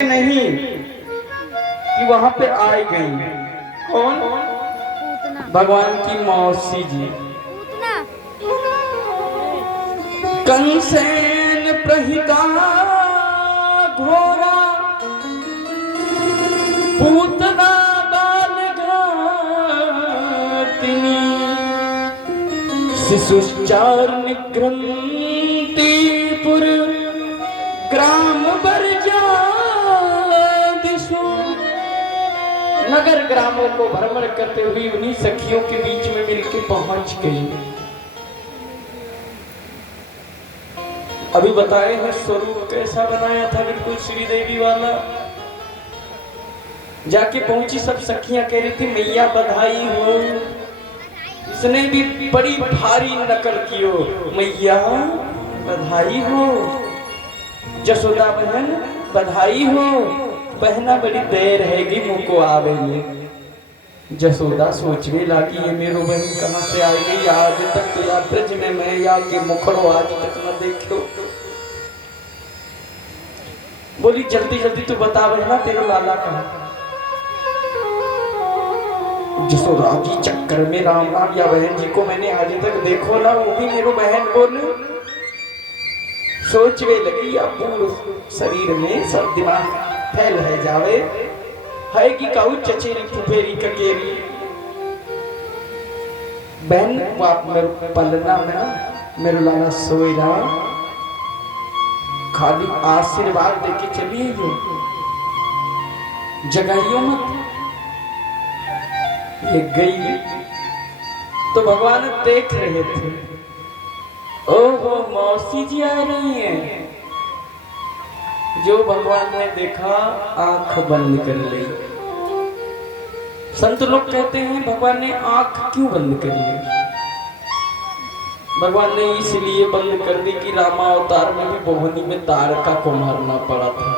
नहीं कि वहां पे आई गई। कौन? भगवान की मौसी जी। कंसेन प्रहिता घोरा पूतना बाल घातिनी शिशुचार निग्रंथीपुर ग्राम बरजा नगर ग्रामों को भ्रमण करते हुए उन्हीं सखियों के बीच में मिलकर पहुंच गई। अभी बताए हैं स्वरूप कैसा बनाया था, बिल्कुल श्रीदेवी वाला। जाके पहुंची, सब सखियां कह रही थी मैया बधाई हो। इसने भी बड़ी भारी नकल की हो, मैया बधाई हो, जसोदा बहन बधाई हो, बहना बड़ी देर हैगी मुंह को आवे में। जसोदा सोचने लगी ये मेरो बहन कहाँ से आई गई, आज तक तो या ब्रज में मैं या के मुखड़ो आज तक न देखो। बोली जल्दी जल्दी तू बता बहना तेरा लाला कहाँ। जसोदा जी चक्कर में राम राम, या बहन जी को मैंने आज तक देखो ना, वो भी मेरो बहन बोले। सोचने लगी अब पूरे शरीर में सब दिमाग फैल है जावे है कि कहू चचेरी फुफेरी ककेरी बहन बाप मेरे पलना में ना मेरे लाला सोई रहा, खाली आशीर्वाद देके चलिए जो जगाइयो मत। ये गई तो भगवान देख रहे थे, ओहो मौसी जी आ रही हैं। जो भगवान ने देखा आंख बंद कर ली। संत लोग कहते हैं भगवान ने आंख क्यों बंद कर ली? भगवान ने इसलिए बंद कर दी कि रामावतार में भी बोहनी में तारका को मारना पड़ा था।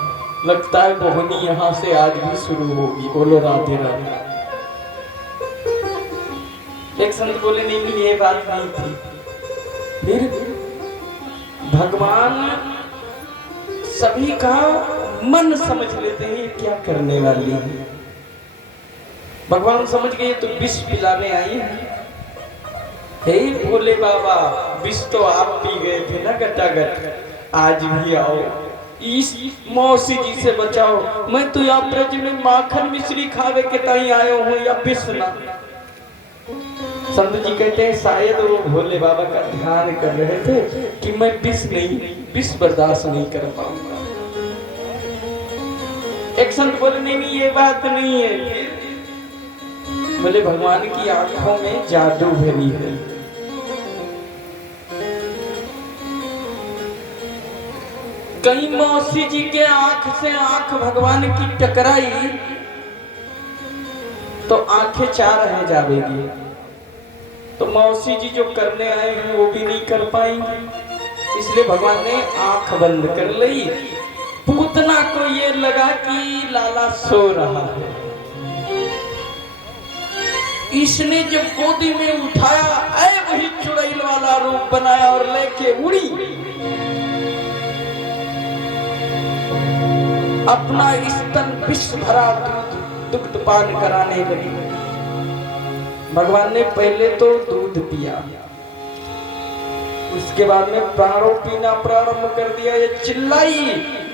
लगता है बोहनी यहाँ से आज भी शुरू होगी। बोलो राधे राधे। एक संत बोले नहीं ये बात नहीं थी। फिर भगवान सभी का मन समझ लेते हैं क्या करने वाली है। भगवान समझ गए तो विष पिलाने आई है। हे भोले बाबा, विष तो आप पी गए थे ना गटागट, आज भी आओ इस मौसी जी से बचाओ। मैं तो यहाँ ब्रज में माखन मिश्री खावे के ताई आयो हूँ या विष ना। संत जी कहते हैं शायद वो भोले बाबा का ध्यान कर रहे थे कि मैं विष बर्दाश्त नहीं कर पाऊंगा। एक संत बोले नहीं ये बात नहीं है। बोले भगवान की आंखों में जादू भरी है। कहीं मौसी जी के आंख से आंख भगवान की टकराई तो आंखें चार रह जाएगी। तो मौसी जी जो करने आए हैं वो भी नहीं कर पाएंगे, इसलिए भगवान ने आंख बंद कर ली। पूतना को ये लगा कि लाला सो रहा है। इसने जब गोदी में उठाया ऐ वही चुड़ैल वाला रूप बनाया और लेके उड़ी, अपना स्तन विष भरा दुग्ध पान कराने लगी। भगवान ने पहले तो दूध पिया, उसके बाद में प्राणों पीना प्रारंभ कर दिया। ये चिल्लाई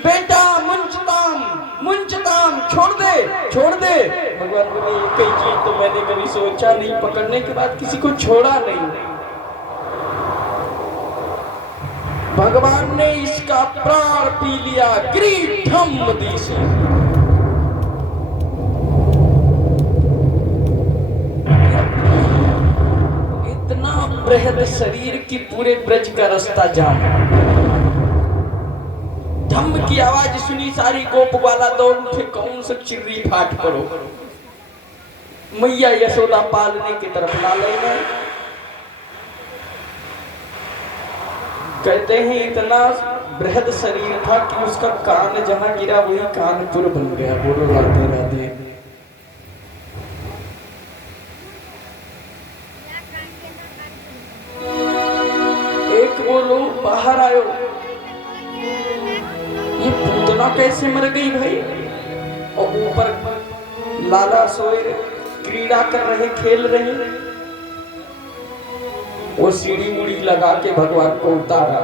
बेटा मुंचताम मुंचताम, छोड़ दे छोड़ दे। भगवान बोले ये कई चीज तो मैंने कभी सोचा नहीं, पकड़ने के बाद किसी को छोड़ा नहीं। भगवान ने इसका प्राण पी लिया। ग्रीठम दिशि बृहद शरीर की पूरे ब्रज का रास्ता जाम। धम की आवाज सुनी, सारी गोप वाला दौड़ उठे, कौन सा चिर्री फाट पड़ो। मैया यशोदा पालने की तरफ ला लेना। कहते हैं इतना बृहद शरीर था कि उसका कान जहां गिरा वही कानपुर बन गया। बोलो राधे राधे। बोलो बाहर आयो। ये पूतना पूतना कैसे मर गई भाई? और ऊपर लाला सोए क्रीड़ा कर रहे, खेल रहे। वो सीढ़ी मुड़ी लगा के भगवान को उतारा।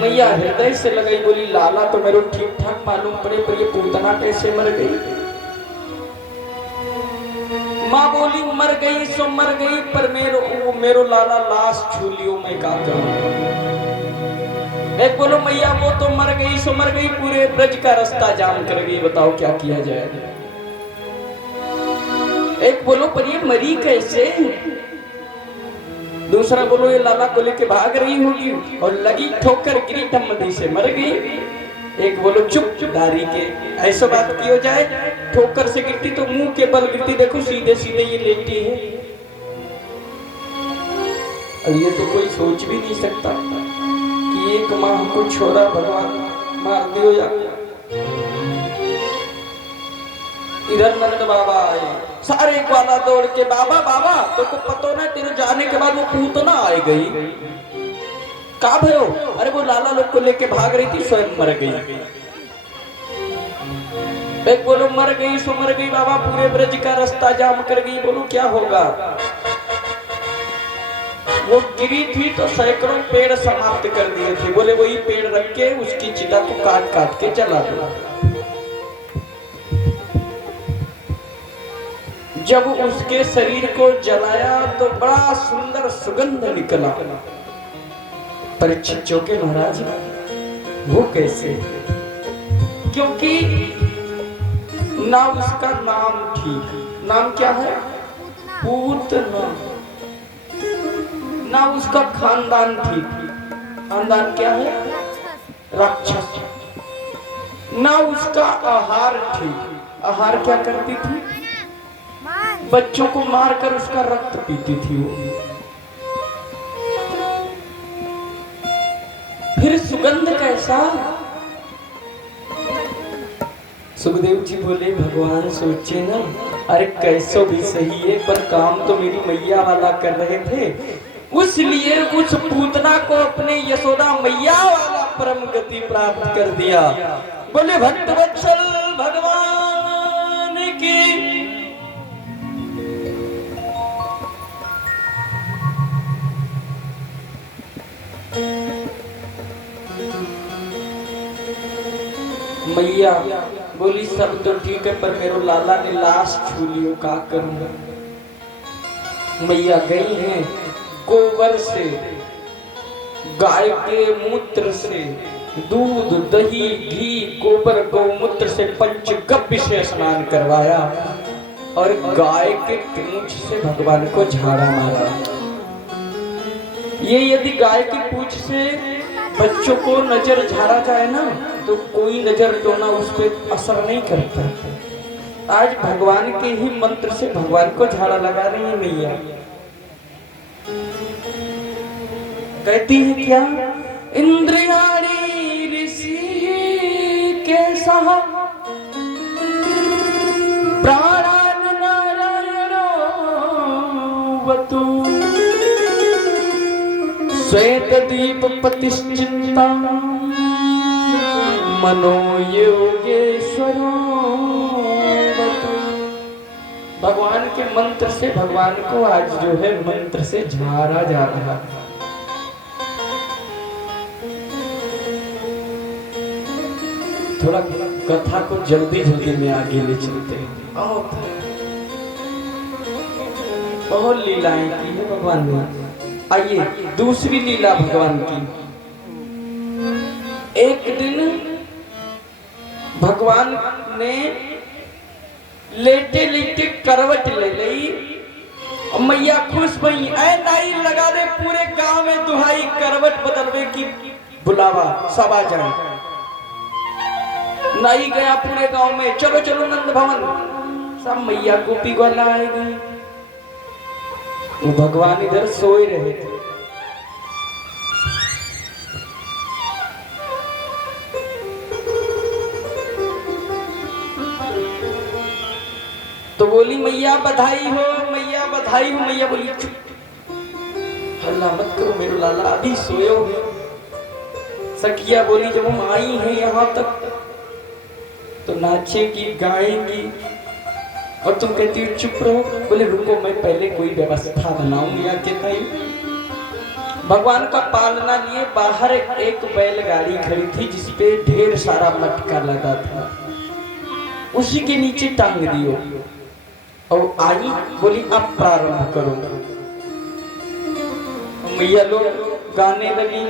मैया हृदय से लगाई, बोली लाला तो मेरे ठीक ठाक मालूम पड़े, पर ये पूतना कैसे मर गई? माँ बोली मर गई सो मर गई, पर मेरो लाला लाश छू लियो, मैं का करूं? एक बोलो मैया वो तो मर गई सो मर गई, पूरे ब्रज का रास्ता जाम कर गई, बताओ क्या किया जाए? एक बोलो पर ये मरी कैसे? दूसरा बोलो ये लाला को लेके भाग रही होगी और लगी ठोकर, गिरी टम्मदी से मर गई। एक बोलो चुप दारी के, ऐसा बात की हो जाए, ठोकर से गिरती तो मुंह के बल गिरती, देखो सीधे सीधे ये लेटी है। अब ये तो कोई सोच भी नहीं सकता कि एक माँ को छोरा भगवान मार दियो। या इधर नंद बाबा आए, सारे ग्वाला दौड़ के बाबा बाबा तो को पतो ना, तेरे जाने के बाद वो पूतना आ गई। का भयो? अरे वो लाला लोग को लेके भाग रही थी, स्वयं मर गई। एक बोलो मर गई सो मर गई बाबा, पूरे ब्रज का रास्ता जाम कर गई। बोलो क्या होगा? वो गिरी थी तो सैकड़ों पेड़ समाप्त कर दिए थे। बोले वही पेड़ रख के उसकी चिता को काट काट के जला दो। जब उसके शरीर को जलाया तो बड़ा सुंदर सुगंध निकला। परीक्षित चौके महाराज वो कैसे? क्योंकि ना उसका नाम ठीक, नाम क्या है? पूतना। ना उसका खानदान ठीक, खानदान क्या है? राक्षस। ना उसका आहार ठीक, आहार क्या करती थी? बच्चों को मारकर उसका रक्त पीती थी वो। फिर सुगंध कैसा? सुखदेव जी बोले भगवान सोचे ना, अरे कैसो भी सही है, पर काम तो मेरी मैया वाला कर रहे थे, उसलिए उस पूतना को अपने यशोदा मैया वाला परम गति प्राप्त कर दिया। बोले भक्त वत्सल भगवान की। मैया बोली सब तो ठीक है, पर मेरो लाला ने लाश छू लियो, का करूंगा? मैया गई हैं गोबर से, गाय के मूत्र से, दूध दही घी गोबर गौमूत्र से पंचगव्य से स्नान करवाया और गाय के पूंछ से भगवान को झाड़ा मारा। ये यदि गाय की पूंछ से बच्चों को नजर झाड़ा जाए ना, तो कोई नजर तो ना उस पर असर नहीं करता। आज भगवान के ही मंत्र से भगवान को झाड़ा लगा रही है मैया। कहती है क्या? इंद्रियाणी ऋषि के सह प्राणान नारायणो वतु श्वेत दीप प्रतिष्ठिता मनो योगेश्वरो। भगवान के मंत्र से भगवान को आज जो है मंत्र से झाड़ा जा रहा है। थोड़ा कथा को जल्दी जल्दी में आगे ले चलते हैं। बहुत लीलाएं की है भगवान ने। आइए दूसरी लीला भगवान की। एक दिन भगवान ने लेटे लेटे करवट ले ली और मैया खुश भई, ऐ नाई लगा दे पूरे गांव में दुहाई, करवट बदलवे की बुलावा, सब आ जाए। नाई गया पूरे गांव में, चलो चलो नंद भवन। सब मैया गोपी ग्वाला आएगी। भगवान इधर सोए रहे थे। तो बोली मैया बधाई हो, मैया बधाई हो। मैया बोली चुप, हल्ला मत करो, मेरे लाला अभी सोए हो। सखिया बोली जब हम आई हैं यहाँ तक तो नाचेगी गाएंगी और तुम कहती हो चुप रहो। बोले रुको मैं पहले कोई व्यवस्था बनाऊंगी आके कहीं। भगवान का पालना लिए बाहर एक बैलगाड़ी खड़ी थी जिसपे ढेर सारा मटका लगा था, उसी के नीचे टांग दियो और आई बोली अब प्रारंभ करो। मैया लोग गाने लगी।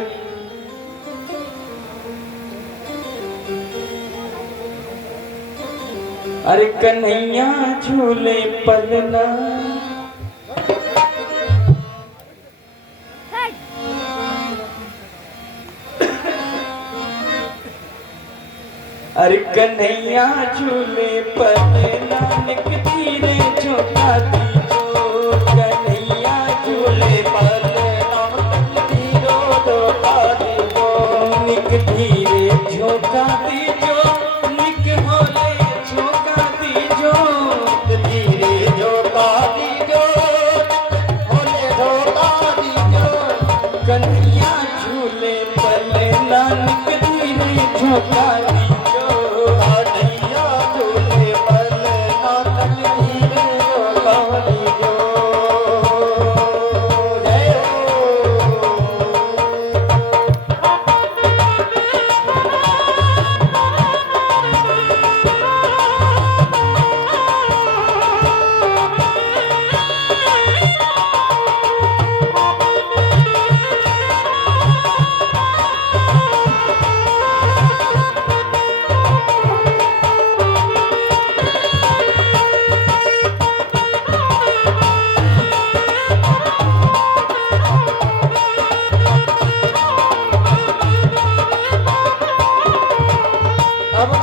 अरे कन्हैया झूले पलना अरे कन्हैया झूले पलना निक धीरे झोंका दीजो। कन्हैया झूले पलना धीरो झोंका दीजो। निक धीरे झोंका दीजो निक होले झोंका दीजो। धीरे झोंका दीजो होले झोंका दीजो। कन्हैया झूले पलना निक धीरे झोंका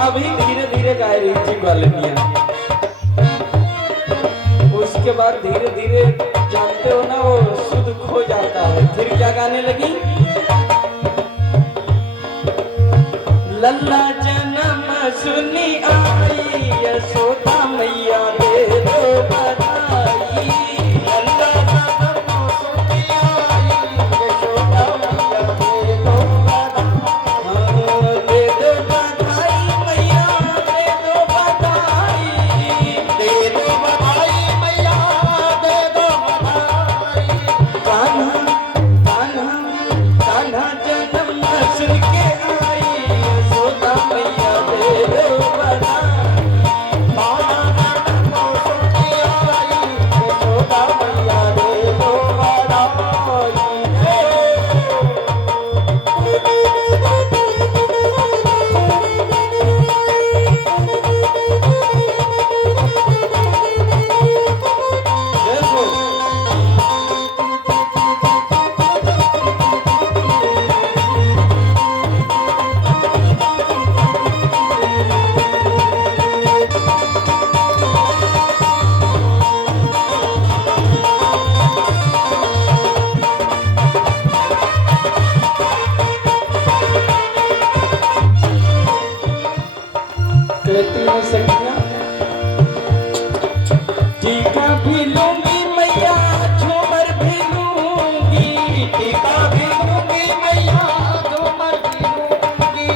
अभी धीरे धीरे गाय रही थी ग्वालिनिया। उसके बाद धीरे धीरे जानते हो ना वो सुध खो जाता है। फिर क्या गाने लगी? लल्ला जन्म सुनी आई यशोदा मैया दे दो बधाई। लल्ला जन्म सुनी आई यशोदा मैया दे दो टीका भी लूंगी मैया झूमर भी लूंगी। टीका भी लूंगी मैया झूमर भी लूंगी।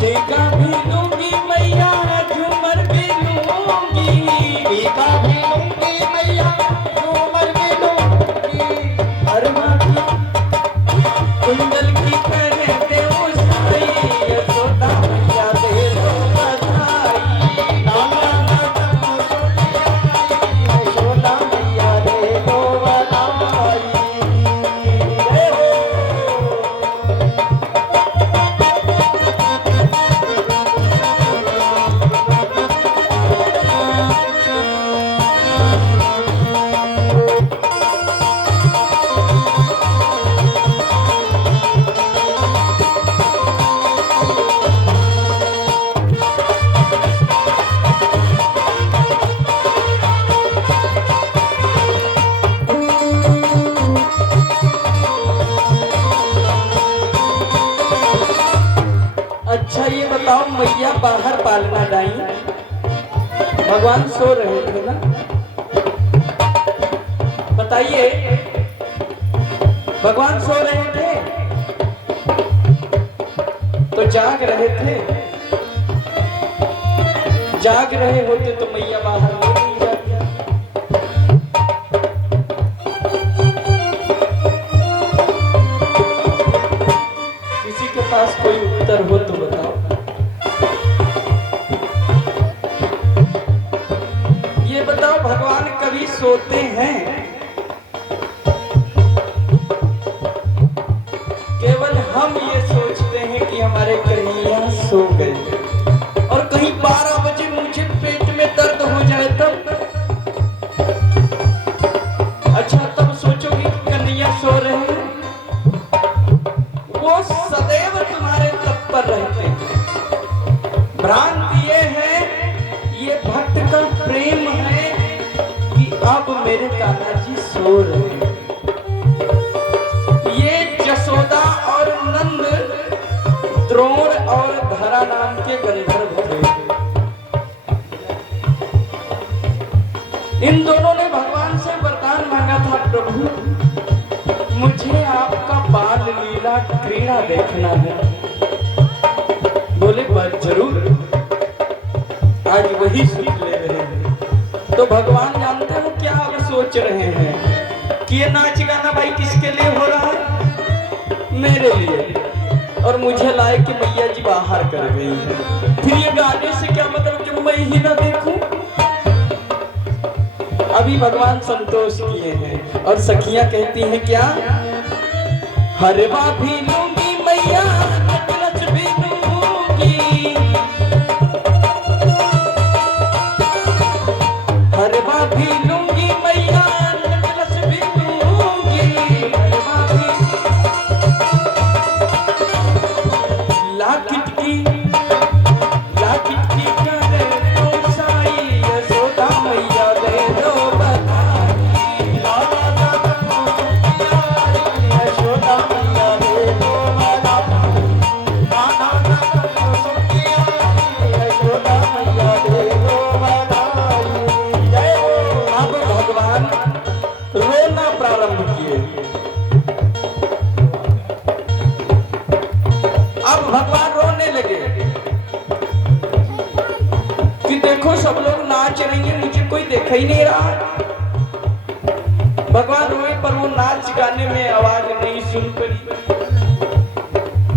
टीका भी लूंगी मैया झूमर भी लूंगी। टीका भी लूंगी मैया झूमर भी लूंगी। अरमा की कुंडल की पहनते उसाई यशोदा मैया दे दो बधाई। अच्छा ये बताओ मैया बाहर पालना डाई, भगवान सो रहे थे ना? बताइए, भगवान सो रहे थे तो जाग रहे थे, जाग रहे होते तो मैया बाहर ले नहीं जाती। किसी के पास कोई उत्तर हो तो बताओ। ये बताओ, भगवान कभी सोते हैं? केवल हम ये सोचते हैं कि हमारे कन्हैया सो गए, और कहीं 12 बजे मुझे पेट में दर्द हो जाए तब। अच्छा, तब सोचोगे कि कन्हैया सो रहे हैं? वो सदैव तुम्हारे तत्पर रहते हैं। भ्रांति ये है, ये भक्त का प्रेम है कि अब मेरे कान्हा जी सो रहे हैं। ये जसोदा और नंद द्रोण और धरा नाम के गंधर्व थे। इन दोनों ने भगवान से वरदान मांगा था, प्रभु मुझे आपका बाल लीला क्रीड़ा देखना है। बोले बात जरूर, आज वही सुन ले रहे हैं। तो भगवान जानते हो क्या अब सोच रहे हैं कि ये नाच गाना भाई किसके लिए हो रहा है? मेरे लिए, और मुझे लाए कि मैया जी बाहर कर गई है। फिर ये गाने से क्या मतलब जब मैं ही ना देखूं? अभी भगवान संतोष किए हैं, और सखियां कहती हैं क्या? हरवा भी लूंगी मैया, नकलच भी लूंगी, हरवा भी लूंगी मैया, नकलच भी लूंगी, हरवा भी लाकिट की करे तो साई, यशोदा मैया दे दो बधाई, यशोदा मैया दे दो बधाई, यशोदा मैया दे दो बधाई। जय हो। अब भगवान रोना प्रारंभ किए। अब भगवान रोने लगे कि देखो सब लोग नाच रही हैं, मुझे कोई देख ही नहीं रहा। भगवान रोए पर वो नाच गाने में आवाज नहीं सुन पड़ी।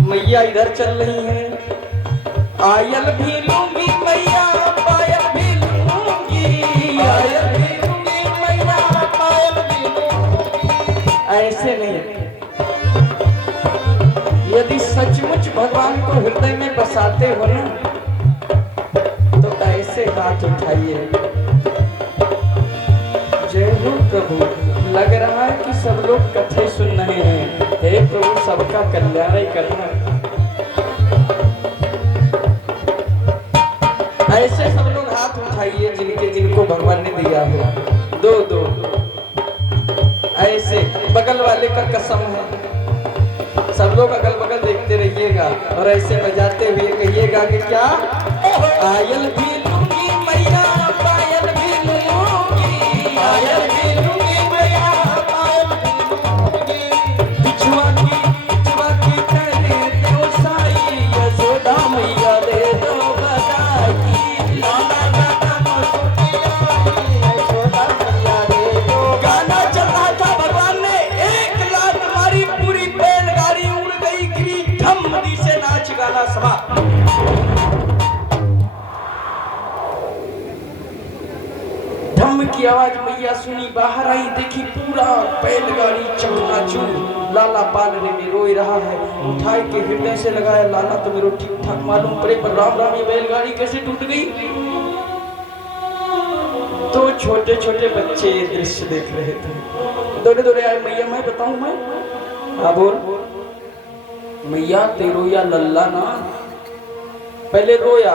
मैया इधर चल रही हैं, आयल भी लूंगी मैया, पायल भी लूंगी, आयल भी लूंगी मैया, पायल भी लूंगी। ऐसे नहीं, यदि सचमुच भगवान को हृदय में बसाते हो ना, तो ऐसे हाथ उठाइए। जय हो प्रभु। लग रहा है कि सब लोग कथे सुन रहे हैं। हे प्रभु, सबका कल्याण ही करना। ऐसे सब लोग हाथ उठाइए जिनको भगवान ने दिया हो। दो दो ऐसे, बगल वाले का कसम है। सब लोग अगल बगल देखते रहिएगा और ऐसे बजाते हुए कहिएगा कि क्या? आयल भी लूंगी मैया, पायल भी लूंगी, पायल भी लूंगी मैया, पायल भी लूंगी, बिछुआ की करे तो साई, यशोदा मैया दे दो बधाई, लाला लाला मसुकिया, यशोदा मैया दे दो। गाना चल रहा था, भगवान ने एक लात मारी, पूरी बैलगाड़ी उड़ गई, गिरी धम नदी से। नाच गाना समाप्त। धम की आवाज मैया सुनी, बाहर आई, देखी पूरा बैलगाड़ी चकनाचूर। लाला पाल में रोई रहा है, उठाए के हृदय से लगाया। लाला तो मेरे ठीक ठाक मालूम पड़े, पर राम राम ये बैलगाड़ी कैसे टूट गई? तो छोटे छोटे बच्चे ये दृश्य देख रहे थे, दौड़े दौड़े आए। मैया मैं बताऊं मैं? हाँ बोल। मैया ते रोया लल्ला ना, पहले रोया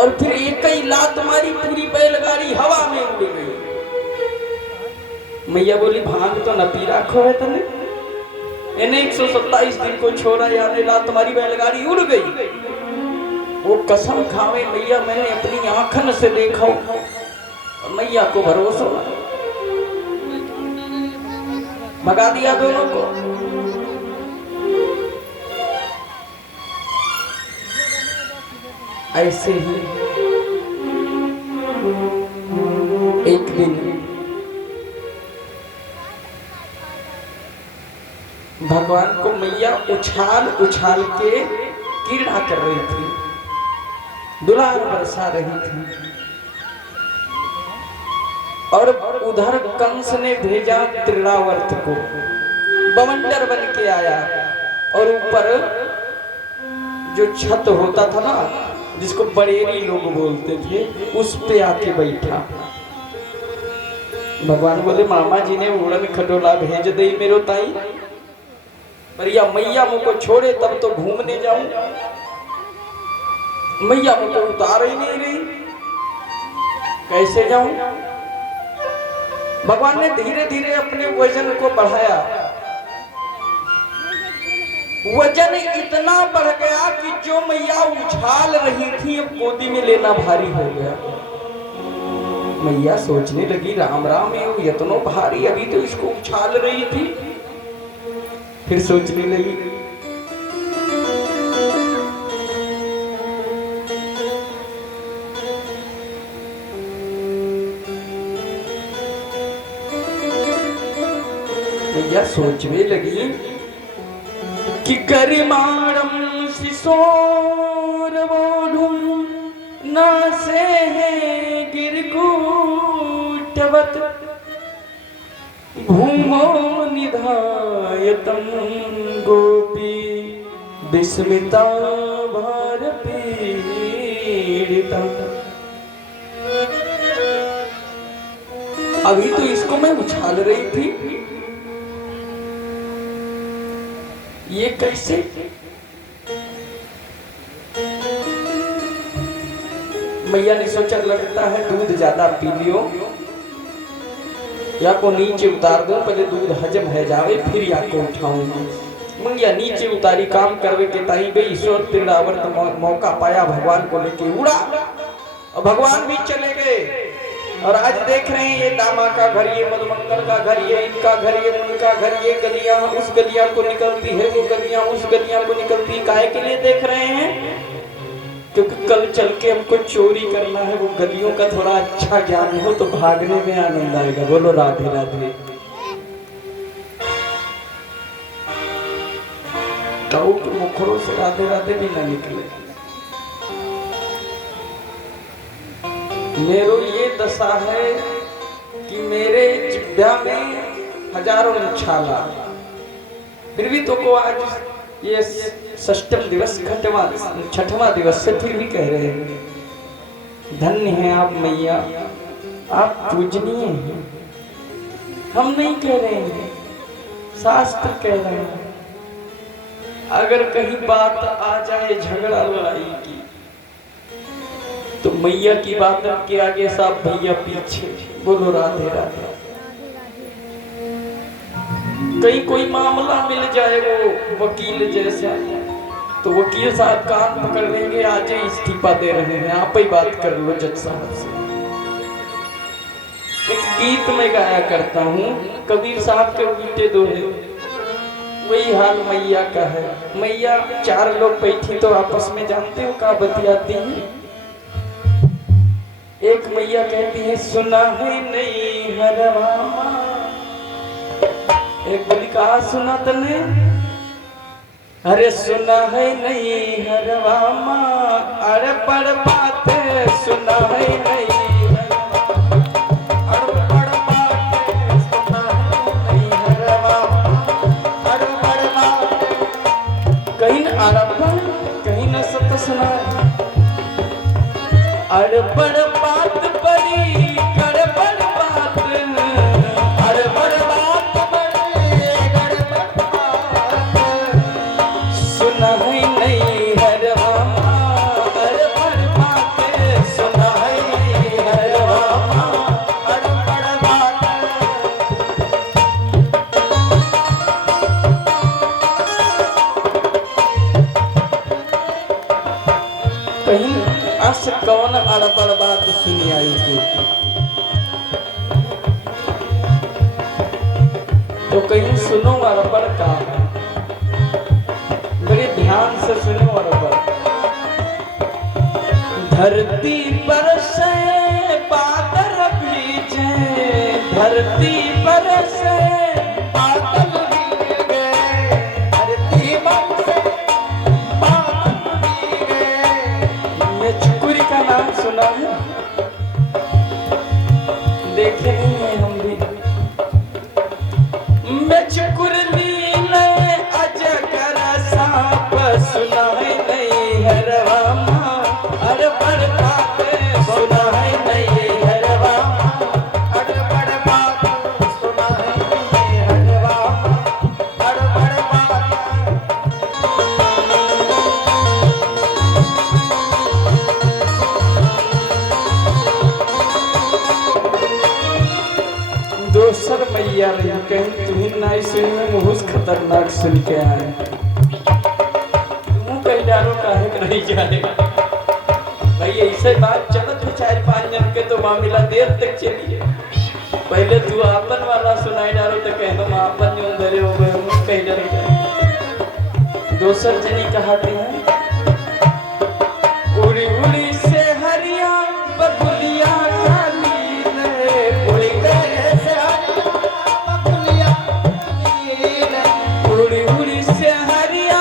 और फिर एक ही लात मारी, पूरी बैलगाड़ी हवा में उड़ गई। मैया बोली भांग तो न पी रखो है तने, इन्हें 127 दिन को छोड़ा यानी लात तुम्हारी बैलगाड़ी उड़ गई। वो कसम खावे मैया मैंने अपनी आंखन से देखा, और मैया को भरोसा भगा दिया दोनों को। ऐसे ही एक दिन भगवान को मैया उछाल उछाल के कीड़ा कर रही थी, दुलार बरसा रही थी। और उधर कंस ने भेजा त्रिरावर्त को, बवंडर बन के आया और ऊपर जो छत होता था ना, जिसको बड़ेरी लोग बोलते थे, उस पे आके बैठा। भगवान बोले मामा जी ने उड़न खटोला भेज दे मेरो ताई, पर या मैया मुझको छोड़े तब तो घूमने जाऊं, मैया मुझको उतार ही नहीं रही, कैसे जाऊं। भगवान ने धीरे धीरे अपने वजन को बढ़ाया, वजन इतना बढ़ गया कि जो मैया उछाल रही थी अब गोदी में लेना भारी हो गया। मैया सोचने लगी राम राम ये इतना भारी, अभी तो इसको उछाल रही थी। फिर सोचने लगी मैया सोचने लगी कि करिमाणम शिशोरवोढुम नासे है गिरकूटवत भूमो निधायतम गोपी विस्मिता भार पीड़िता। अभी तो इसको मैं उछाल रही थी, ये कैसे। मैया ने सोचा लगता है दूध ज्यादा पी लियो, या को नीचे उतार दो, पहले दूध हजम है जावे फिर या को उठाऊंगी। मैया नीचे उतारी, काम करवे के ताई गई। ईश्वर त्रिरावर्त मौका पाया, भगवान को लेके उड़ा और भगवान भी चले गए। और आज देख रहे हैं ये दामा का घर, ये मधुमंगल का घर, ये इनका घर, ये उनका घर, ये गलियां उस गलियां को निकलती है, वो गलियां उस गलियां को निकलती है। काहे के लिए देख रहे हैं? क्योंकि कल चल के हमको चोरी करना है, वो गलियों का थोड़ा अच्छा ज्ञान हो तो भागने में आनंद आएगा। बोलो राधे राधे। कहो कि मुखरों से राधे राधे भी ना निकले। मेरो ये दशा है कि मेरे जिब्या में हजारों छाला, फिर भी तो को आज ये षष्ठम दिवस छठवां दिवस से फिर भी कह रहे हैं धन्य है आप मैया, आप पूजनीय हैं। हम नहीं कह रहे हैं, शास्त्र कह रहे हैं। अगर कहीं बात आ जाए झगड़ा लड़ाई की तो मैया की बात के आगे सब भैया पीछे। बोलो राधे राधे। कहीं कोई मामला मिल जाए वो वकील जैसा, तो वकील साहब कान पकड़ लेंगे, आज ही इस्तीफा दे रहे हैं, आप ही बात कर लो जज साहब से। एक गीत में गाया करता हूँ, कबीर साहब के उल्टे दोहे, वही हाल मैया का है। मैया चार लोग बैठी तो आपस में जानते हो क्या बतियाती है। एक मैया कहती है सुना है नहीं हरवामा, एक बोली कहा सुना तने, अरे सुना है नहीं हरवामा, अरे पढ़ पाते सुना है नहीं कहीं न आरंभ कहीं न सत सुना, अड़बड़ बात बड़ी गड़बड़ बात, अड़बड़ बात बड़ी गड़बड़ बात, सुना है नहीं हरवामा, अड़बड़ बात सुना है नहीं हरवामा, अड़बड़ बात। कहीं अस कौन अड़बड़ बात सुनी आई थी, तो कहीं सुनो अड़बड़ का, बड़े ध्यान से सुनो अड़बड़। धरती पर से बादल भीजे, धरती पर से बादल भीगे, धरती पर से बादल भीगे। ये चुकुरी का नाम सुना है? देखे नहीं है हम भी। मैं चुकुरली ने अजगर सांप सुना है नहीं है रवामा, अरे बड़ बात सुना है नहीं है रवामा, अरे बड़ बात सुना है नहीं है रवामा, अरे बड़ बात। दोसर मैया रही कहीं तुम्हें नहीं सुनी में बहुत खतरनाक सुन के आए। तुम कहीं डालो काहे के नहीं जाएगा भाई, ऐसे बात चलत है 4-5 जन के तो मामला देर तक चली है। पहले तू आपन वाला सुनाई डालो तो कह हम आपन जो अंदर हो गए हम कहीं डर। दोसर जनी कहते हैं उड़ी उड़ी से हरिया बबुलिया काली ने, उड़ी गए से हरिया बबुलिया, उड़ी उड़ी से हरिया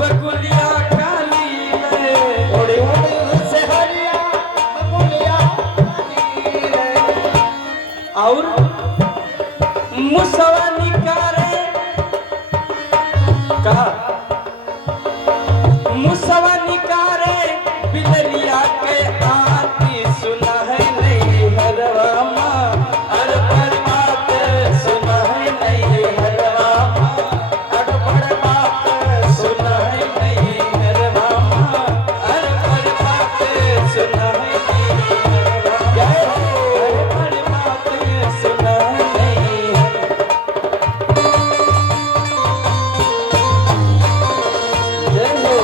बबुलिया काली ने, उड़ी उड़ी से हरिया बबुलिया काली ने। और मुसवा निकारे कहा, मुसवा निकारे बिलरिया के आती सुना है नहीं हरवामा, अरे बड़ बात सुना है नहीं हरवामा, अरे बड़ बात सुना है नहीं हरवामा, अरे बड़ बात सुना है नहीं हरवामा, अरे बड़ बात सुना है नहीं। जय हो।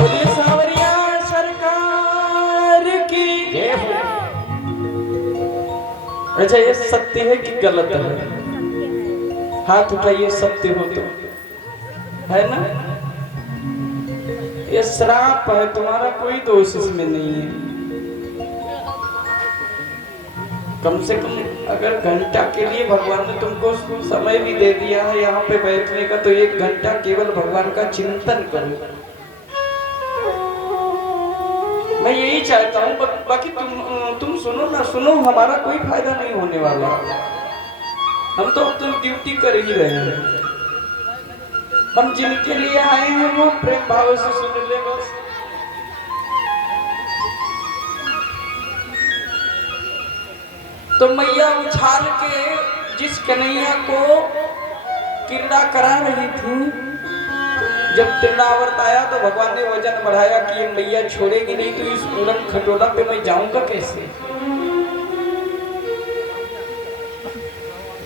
बोलिए सावरिया सरकार की जय हो। अच्छा ये सत्य है कि गलत है? हाथ उठाइए सत्य हो तो, है ना? ये श्राप है, तुम्हारा कोई दोष इसमें नहीं है। कम से कम अगर घंटा के लिए भगवान ने तुमको समय भी दे दिया है यहाँ पे बैठने का, तो 1 घंटा केवल भगवान का चिंतन करो। मैं यही चाहता हूँ, बाकी तुम सुनो ना सुनो, हमारा कोई फायदा नहीं होने वाला। हम तो तुम ड्यूटी कर ही रहे हैं। हम जिनके लिए आए हैं वो प्रेम भाव से सुन ले बस। तो मैया उछाल के जिस कन्हैया को क्रीड़ा करा रही थी, जब त्रिनावर्त आया तो भगवान ने वजन बढ़ाया कि ये मैया छोड़ेगी नहीं, तो इस उड़न खटोला पे मैं जाऊंगा कैसे।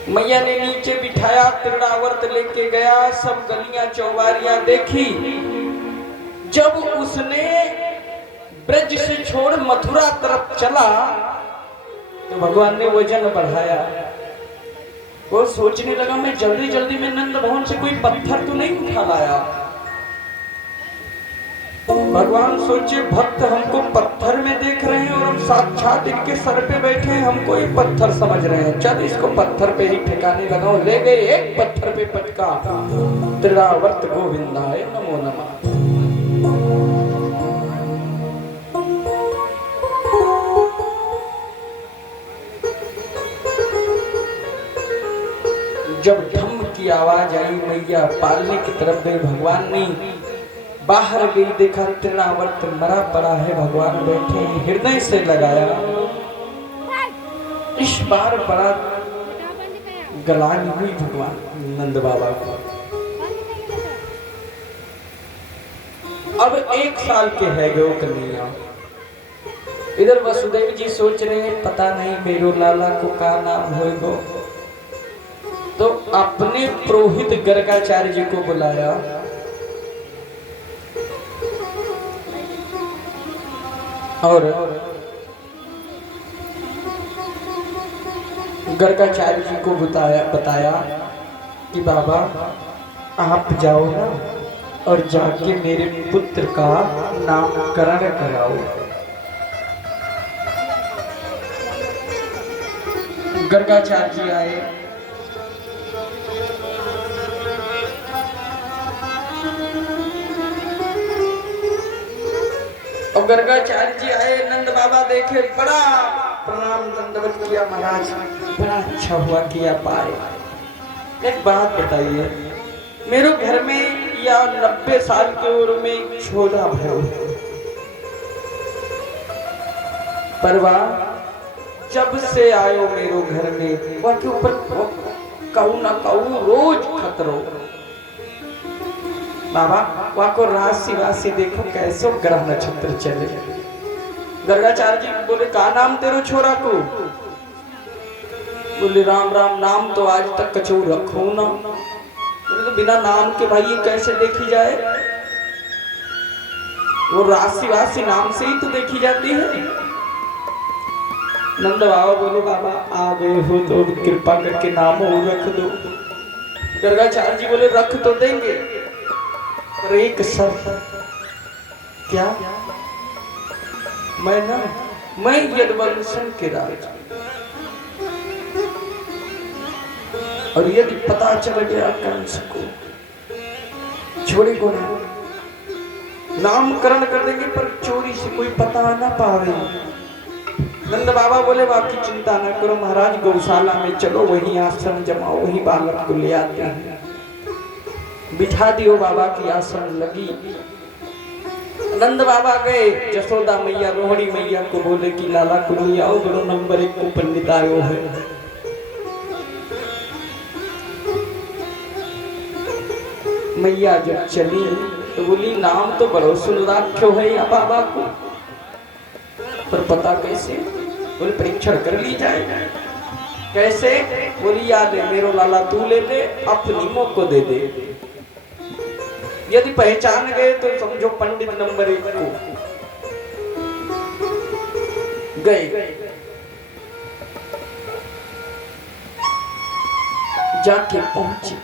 मैया ने नीचे बिठाया, त्रिनावर्त लेके गया, सब गलियां चौबारियां देखी। जब उसने ब्रज से छोड़ मथुरा तरफ चला तो भगवान ने वजन बढ़ाया। वो सोचने लगा मैं जल्दी जल्दी में नंद भवन से कोई पत्थर तो नहीं उठा लाया। भगवान सोचे भक्त हमको पत्थर में देख रहे हैं और हम साक्षात इनके सर पे बैठे हैं, हमको ही पत्थर समझ रहे हैं। चल इसको पत्थर पे ही ठिकाने लगाओ। ले गए, एक पत्थर पे पटका। त्रिनावर्त गोविंदाय नमो नमः। जब ढम की आवाज आई, मैया पालने की तरफ गई। भगवान ने बाहर गई, देखा त्रिनावर्त मरा पड़ा है, भगवान बैठे हैं। हृदय से लगाया। इस बार बड़ा गलानी हुई भगवान नंद बाबा को। अब 1 साल के है गो कन्हैया। इधर वसुदेव जी सोच रहे हैं पता नहीं मेरो लाला को का नाम होगा। तो अपने पुरोहित गर्गाचार्य जी को बुलाया और गर्गाचार्य जी को बताया कि बाबा आप जाओ ना और जाके मेरे पुत्र का नामकरण कराओ। गर्गाचार्य जी आए, और गर्गाचार्य जी आए, नंद बाबा देखे, बड़ा प्रणाम दंडवत किया, महाराज बड़ा अच्छा हुआ कि आप आए। एक बात बताइए, मेरे घर में या 90 साल की उम्र में छोला भयो परवा जब से आयो मेरो घर में वह के ऊपर कहूँ ना कहूँ रोज खतरो। बाबा वह को राशि राशि देखो कैसो ग्रह नक्षत्र चले। गर्गाचार्य जी बोले का नाम तेरो छोरा को? बोले राम राम, नाम तो आज तक कछू रखो ना। बोले तो बिना नाम के भाई ये कैसे देखी जाए? वो राशि राशि नाम से ही तो देखी जाती है। नंद बाबा बोले बाबा आ गए हो तो कृपा करके नाम और रख दो। गर्गाचार्य जी बोले रख तो देंगे पर एक शर्त। क्या? मैं यदुवंशन के राजा, और यदि पता चल गया कंस को छोड़ी को नहीं, नामकरण कर देंगे पर चोरी से कोई पता ना पावे। नंद बाबा बोले बाकी चिंता न करो महाराज, गौशाला में चलो, वही आश्रम जमाओ, वही बालक को ले आते हैं। बिठा दियो बाबा की आसन लगी। नंद बाबा गए, जसोदा मैया रोहिणी मैया को बोले कि लाला को ले आओ, बड़ो नंबर 1 को पंडित आयो है। मैया जब चली तो बोली नाम तो बड़ो सुनलाख्यो है या बाबा को, पर पता कैसे? बोले परीक्षण कर ली जाए। कैसे? बोली याद है मेरो लाला तू ले ले, अपनी मोह को दे दे। यदि पहचान गए तो समझो पंडित नंबर 1 को गए। जाके पहुंचे,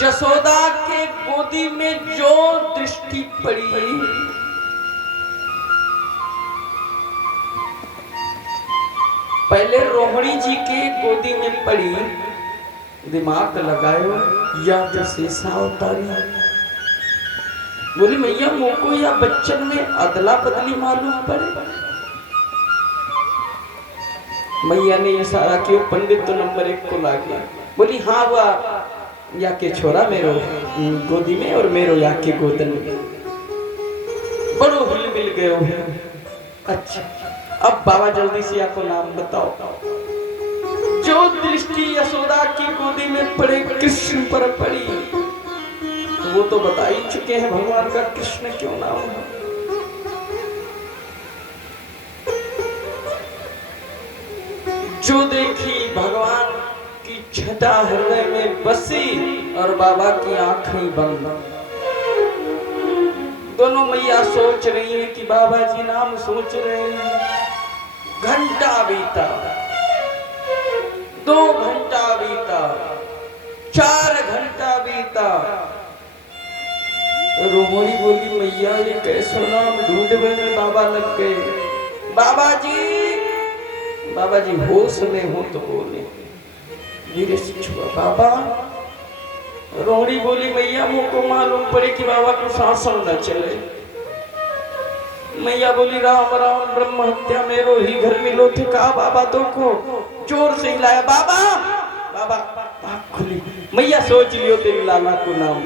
जसोदा के गोदी में जो दृष्टि पड़ी, पहले रोहिणी जी के गोदी में पड़ी, दिमाग लगायो या शेषा उतारी। बोली मैया मोको या बच्चन में अदला बदली मालूम पड़े। मैया ने इशारा किया, पंडित तो नंबर 1 को ला गया। बोली हाँ वह या के छोरा मेरो गोदी में और मेरो या के गोदन में बड़ो हिल मिल गयो है। अच्छा अब बाबा जल्दी से आपको नाम बताओ। जो दृष्टि यशोदा की गोदी में पड़े कृष्ण पर पड़ी, तो वो तो बता ही चुके हैं भगवान का कृष्ण क्यों नाम है। जो देखी भगवान की छटा हृदय में बसी और बाबा की आंखें बंद। दोनों मैया सोच रही हैं कि बाबा जी नाम सोच रहे हैं। घंटा बीता, 2 घंटा बीता, 4 घंटा बीता। रोहिणी बोली मैया ये कैसा नाम ढूंढने में बाबा लग गए। बाबा जी होश में हो तो बोले। धीरे से छुआ बाबा। रोहिणी बोली मैया मुझको मालूम पड़े कि बाबा को शासन न चले। मैया बोली राम राम ब्रह्म हत्या मेरो ही घर मिलो थे। कहा बाबा तो को जोर से हिलाया, बाबा बाबा आँख खुली। मैया सोच लियो तेरी लाला को नाम।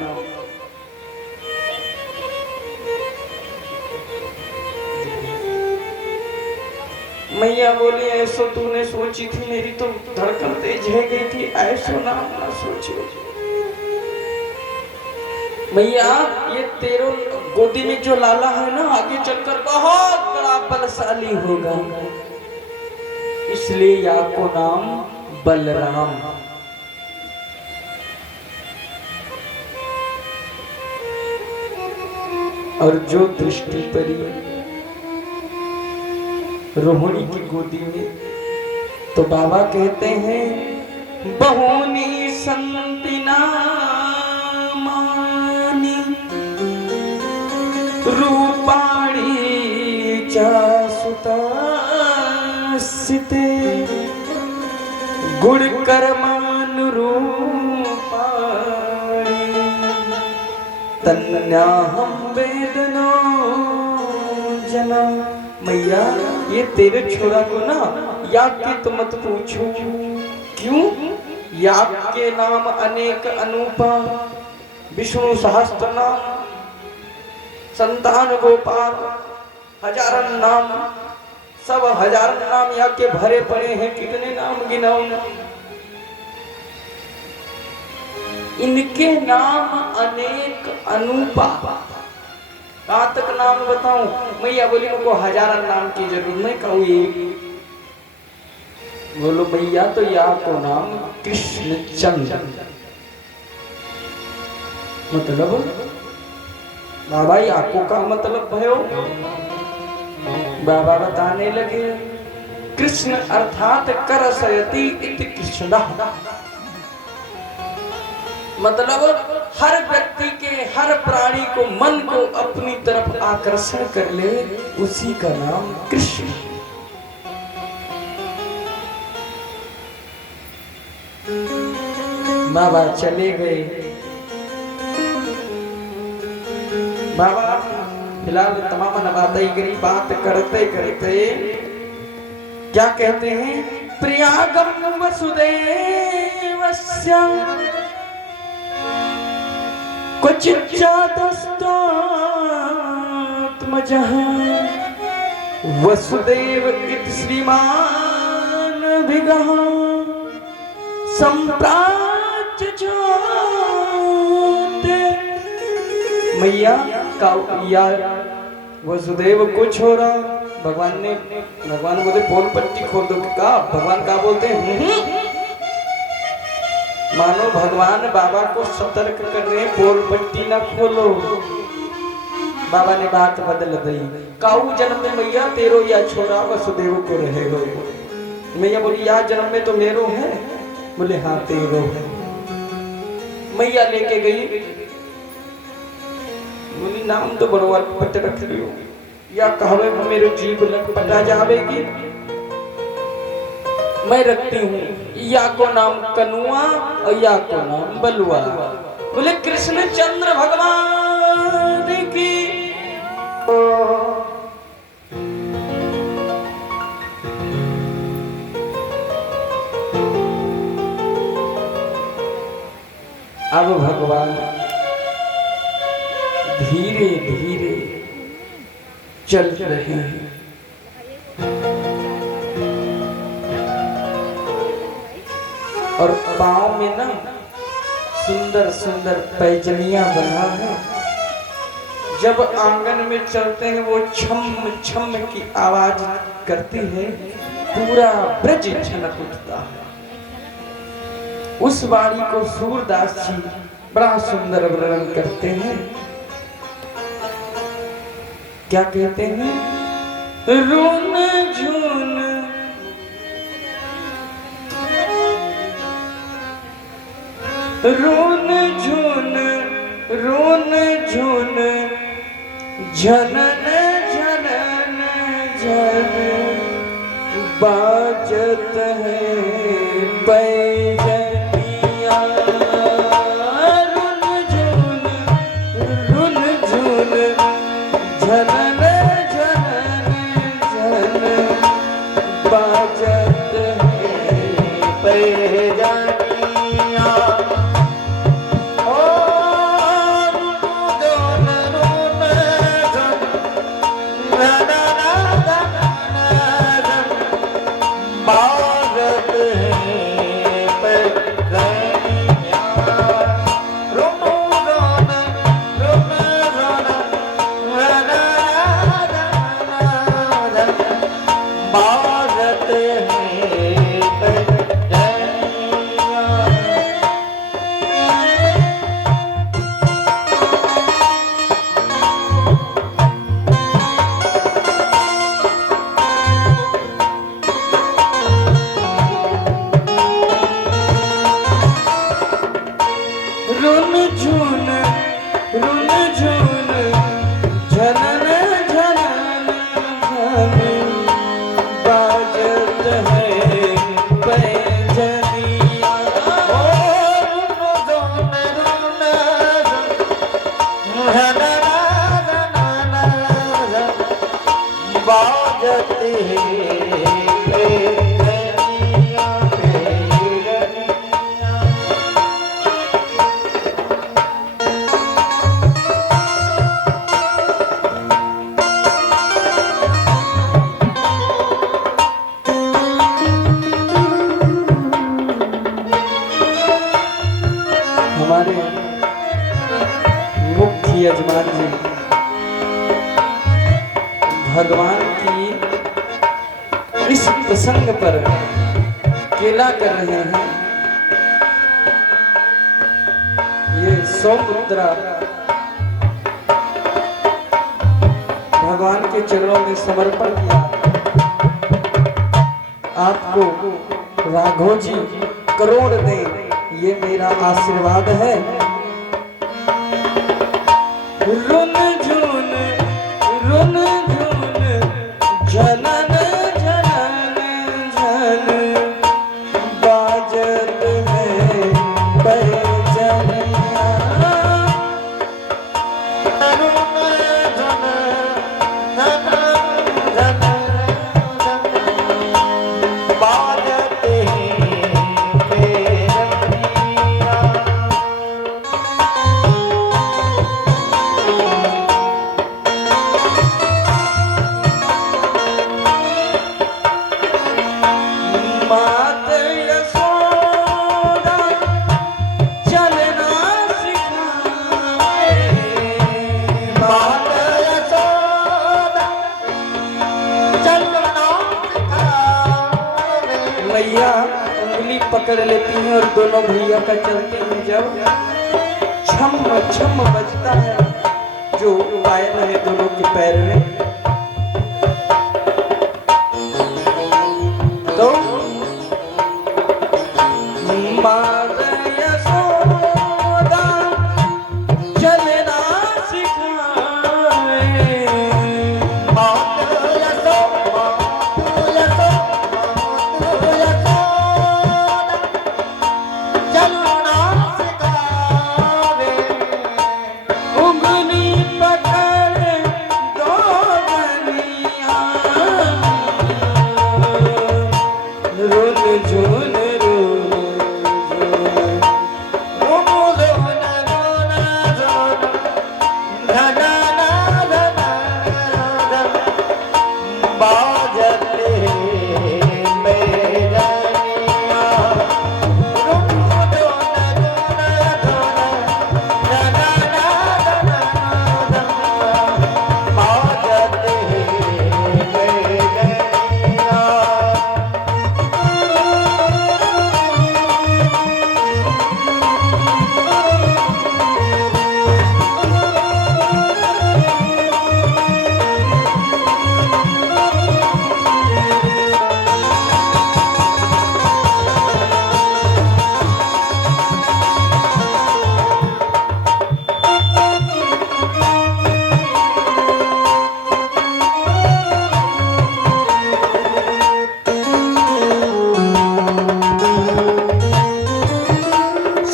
मैया बोली ऐसो तूने सोची थी, मेरी तो धड़कन तेज है गई थी, ऐसो नाम ना सोचो। मैया ये तेरो गोदी में जो लाला है ना, आगे चलकर बहुत बड़ा बलशाली होगा, इसलिए या को नाम बलराम। और जो दृष्टि पड़ी रोहिणी की गोदी में, तो बाबा कहते हैं बहुनी संति नामानि रूपाणी च सुतासिते गुण कर्मानुरूपाणि तन्याहं वेदनो जना। मैया ये तेरे छोरा को ना याग के तो मत पूछो। क्यों? याग के नाम अनेक अनूपा, विष्णु सहस्त्र नाम, संतान गोपाल, हजारन नाम, सब हजारन नाम याग के भरे पड़े हैं। कितने नाम गिनाऊं? इनके नाम अनेक अनूपा। कहाँ तक नाम बताऊं? मैया बोली उनको हजारन नाम की जरूरत नहीं, कहूँ एक। बोलो मैया तो या को नाम कृष्ण चंद्र। मतलब बाबा याको का मतलब भयो। बाबा बताने लगे कृष्ण अर्थात करसयति इति कृष्णः। मतलब हर व्यक्ति के, हर प्राणी को, मन को अपनी तरफ आकर्षण कर ले, उसी का नाम कृष्ण। बाबा चले गए। बाबा फिलहाल तमाम बातें करी, बात करते करते क्या कहते हैं? प्रियागम वसुदेवस्य क्वचिच्चातस्तात्मजः वसुदेव इति श्रीमान विगः संप्राच्य। मैया का या वसुदेव को छोड़ा। भगवान बोले पोल पट्टी खोल दो। का भगवान का बोलते हैं? मानो भगवान बाबा को सतर्क कर रहे हैं, पोल पट्टी ना खोलो। बाबा ने बात बदल दी। काऊ जन्म में मैया तेरो या छोरा वसुदेव को रहेगा। मैया बोली या जन्म में तो मेरो है। बोले हाँ तेरो है। मैया लेके गई। बोली नाम तो बड़वा पट रख लियो, या कहवे मेरे जीव लग पटा जावेगी। मैं रखती हूँ या को नाम कनुआ और या को नाम बलुआ। बोले कृष्ण चंद्र भगवान की। अब भगवान धीरे धीरे चल रहे हैं। और पाँव में ना सुंदर सुंदर पैजनियां बना है। जब आंगन में चलते हैं वो छम छम की आवाज करती है, पूरा ब्रज छनक उठता है। उस वाणी को सूरदास जी बड़ा सुंदर वर्णन करते हैं। क्या कहते हैं? रोन झून रोन झून रोन झून झनन झनन झन बाजत है पैजनिया। रुन झून झनन झनन झन बाजत है पैजनिया। भारत है बाजत हैं पैजनिया। रुन झुन झनन झनन झन बाजत है पैजनिया। ओ रुन झुन झनन झनन बाजत हैं पैजनिया पैजनिया। हमारे मुख्य यजमान जी भगवान की इस प्रसंग पर केला कर रहे हैं। ये 100 मुद्रा भगवान के चरणों में समर्पण किया। आपको राघव जी करोड़ दें, ये मेरा आशीर्वाद है। रुन झुन झनन झनन झन बाजत है पैजनिया। मात यशोदा चलना सिखाए। मात यशोदा चलना सिखावे। मैया उंगली पकड़ लेती हैं और दोनों भैया का चलते हैं। जब छम छम बजता है जो पायल है दोनों के पैर में, तो मात यशोदा चलना सिखाए। मात यशोदा चलना सिखावे। उंगली पकड़ दो बनिया। रुन झुन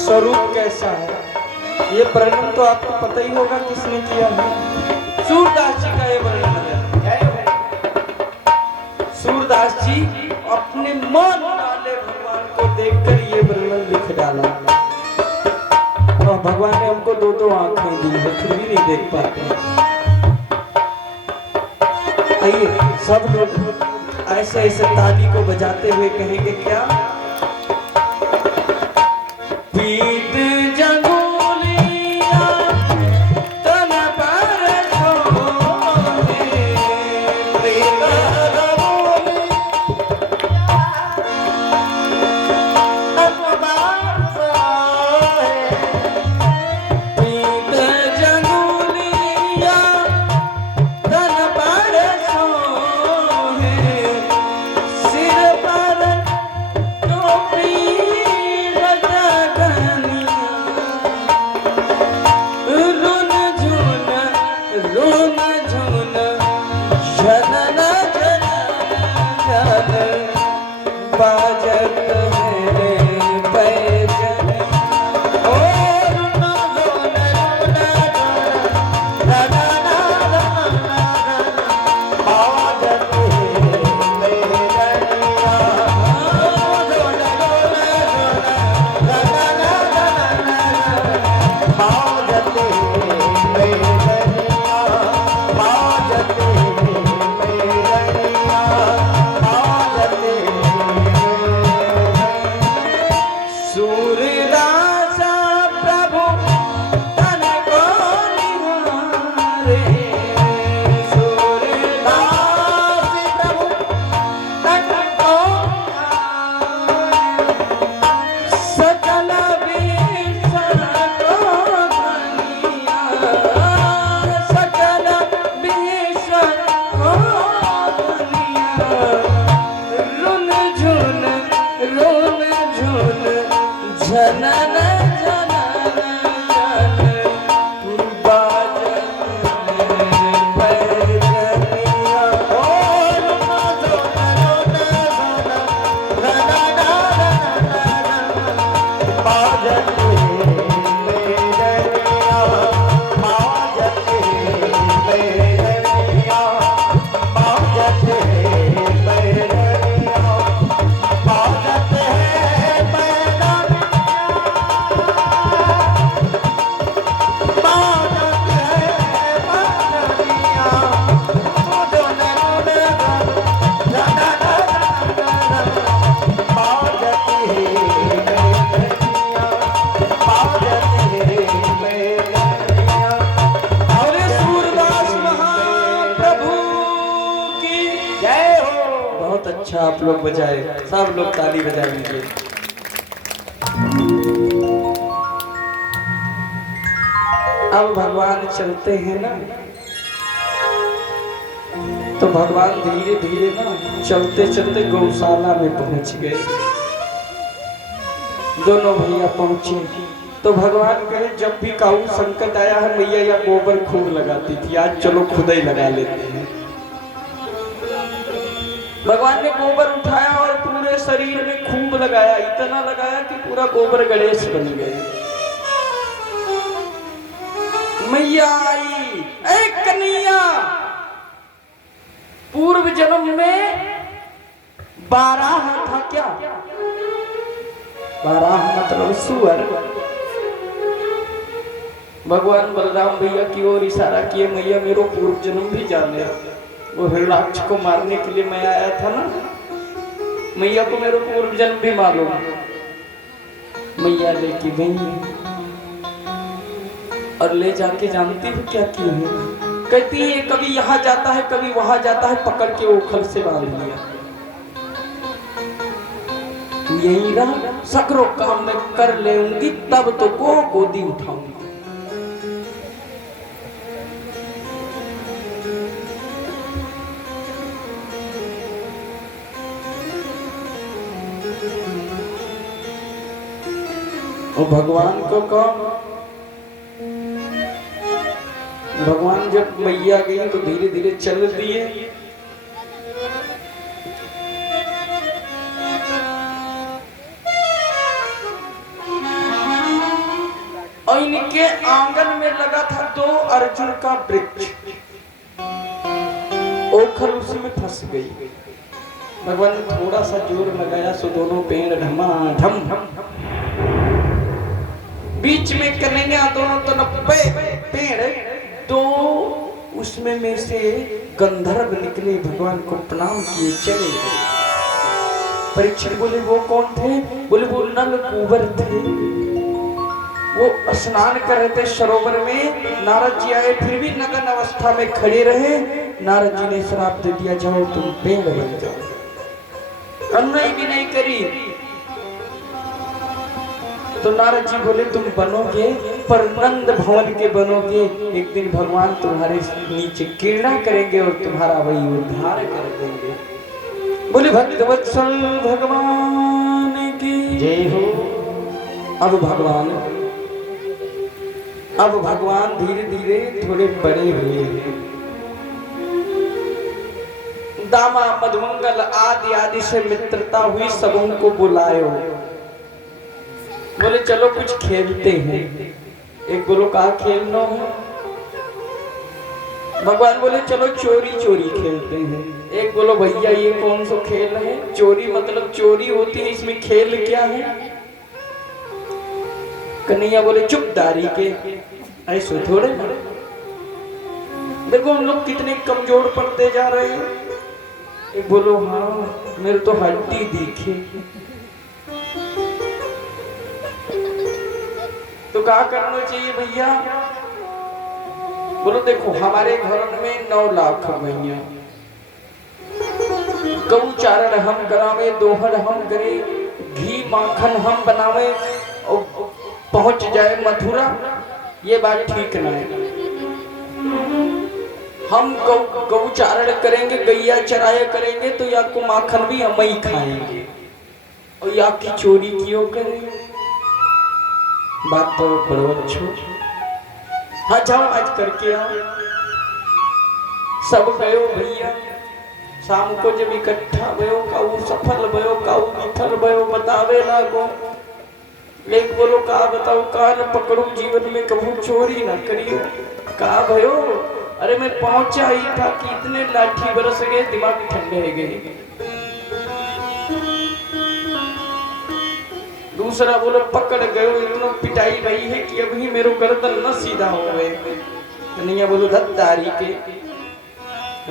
स्वरूप कैसा है ये वर्णन तो आपको पता ही होगा किसने किया है। सूरदास जी का ये वर्णन है। सूरदास जी अपने मन वाले भगवान को देखकर ये वर्णन लिख डाला। और भगवान ने हमको दो दो आंखें दी है फिर भी नहीं देख पाते। आइए सब लोग ऐसे ऐसे ताली को बजाते हुए कहेंगे क्या? पीठ जंगुलिया तन पर छोड़े, पीठ जंगुलिया बाजत है पैजन और ना रोना रोना रोना ना ना ना बाजत है बैजनिया रोना रोना रोना ना ना ना बाजत है बैजनिया बाजत है बैजनिया बाजत है सूरदासा प्रभु तन को निहारे सूरदास प्रभु तन को सकल विषय को धनिया सकल विषय को धनिया रुन झुन झनन झनन झन बाजत पैजनिया और ना रोना रोना रोना ना ना ना बाजत है बैजनिया बाजत है बैजनिया बाजत है बैजनिया बाजत है बैजनिया बाजत है बैजनिया रोना रोना रोना ना ना बाजत है बैजनिया बाजत है बैजनिया और सूरदास महाप्रभु की जय हो। बहुत अच्छा आप लोग बजाए सब लोग ताली बजाएंगे अब भगवान चलते हैं ना तो भगवान धीरे धीरे ना चलते चलते गौशाला में पहुंच गए दोनों भैया पहुंचे तो भगवान कहे जब भी काऊ संकट आया है मैया या गोबर खूब लगाती थी आज चलो खुद ही लगा लेते हैं भगवान ने गोबर उठाया और पूरे शरीर में खूब लगाया इतना लगाया कि पूरा गोबर गणेश बन गए मैया आई ए कन्हैया पूर्व जन्म में 12 था क्या 12 मतलब सुअर भगवान बलराम भैया की ओर इशारा किए मैया मेरे पूर्व जन्म भी जाने वो हिरणाक्ष को मारने के लिए मैं आया था ना मैया को मेरे पूर्व जन्म भी मालूम मैया लेके गई और ले जाके जानती हो क्या की है कहती है कभी यहाँ जाता है कभी वहां जाता है पकड़ के ओखल से बांध लिया तू यही रहा सकरो काम में कर लेऊंगी तब तो को गोदी उठाऊंगी और भगवान को कौन भगवान जब मैया गई तो धीरे धीरे चल दिए और इनके आंगन में लगा था 2 अर्जुन का वृक्ष ओखल उसमें फंस गई भगवान ने थोड़ा सा जोर लगाया सो दोनों पेड़ ढमाढम बीच में कन्हैया दोनों तरफ पेड़ तो उसमें में से गंधर्व निकले भगवान को प्रणाम किए चले गए परीक्षित बोले वो कौन थे बोले वो नल कुंवर थे वो स्नान कर रहे थे सरोवर में नारद जी आए फिर भी नग्न अवस्था में खड़े रहे नारद जी ने श्राप दे दिया जाओ तुम पेड़ बन जाओ अन्नई भी नहीं करी तो नारद जी बोले तुम बनोगे पर नंद भवन के बनोगे एक दिन भगवान तुम्हारे नीचे क्रीड़ा करेंगे और तुम्हारा वही उद्धार कर देंगे बोले भक्तवत्सल भगवान की जय हो अब भगवान धीरे धीरे थोड़े बड़े हुए हैं सुदामा मधुमंगल आदि आदि से मित्रता हुई, सबों को बुलायो। बोले चलो कुछ खेलते हैं। एक बोलो कहा खेलना है? भगवान बोले चलो चोरी चोरी खेलते हैं। एक बोलो भैया ये कौन सा खेल है? चोरी मतलब चोरी होती है, इसमें खेल क्या है? कन्हैया बोले चुपदारी के। ऐसे थोड़े ना, देखो हम लोग कितने कमजोर पड़ते जा रहे हैं। एक बोलो हाँ मेरे तो हड्डी दिखे। तो क्या करना चाहिए भैया? बोलो देखो हमारे घर में 9 लाख गैया, गौ चारण हम करावे, दोहन हम करे, घी माखन हम बनावे और पहुंच जाए मथुरा, ये बात ठीक ना है। हम गौ चारण करेंगे, गैया चराया करेंगे तो या को माखन भी हम ही खाएंगे और या की चोरी क्यों करेंगे? बात तो बड़ो अच्छो। हाँ जाओ आज करके आओ। सब गयो भैया, शाम को जब इकट्ठा भयो, काऊ सफल भयो, काऊ विफल भयो, बतावे लागो। लेक बोलो कहा बताओ, कान पकड़ो, जीवन में कभी चोरी ना करियो। कहा भयो? अरे मैं पहुंचा ही था कि इतने लाठी बरस गए, दिमाग ठंडे गए। दूसरा बोलो पकड़ गयो, इतना पिटाई रही है कि अभी मेरे गर्दन न सीधा हो गए। कन्हैया बोलो धत्तारी के,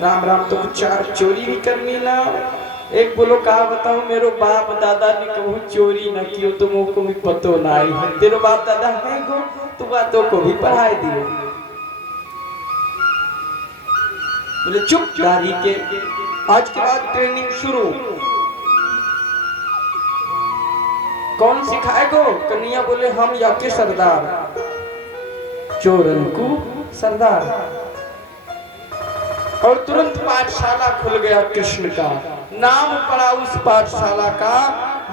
राम राम तो कुछ चोरी भी करनी ना। एक बोलो कहा बताओ, मेरो बाप दादा ने कहूँ चोरी न कियो, तुमको भी पतो ना आई है। तेरे बाप दादा है गो, तू बातों को भी पढ़ाई दियो। बोले चुप दारी के, आज के बाद ट्रेनिंग शुरू। कौन सिखाएगो? कन्हैया बोले हम या के सरदार, चोरन को सरदार। और तुरंत पाठशाला खुल गया कृष्ण का। नाम पड़ा उस पाठशाला का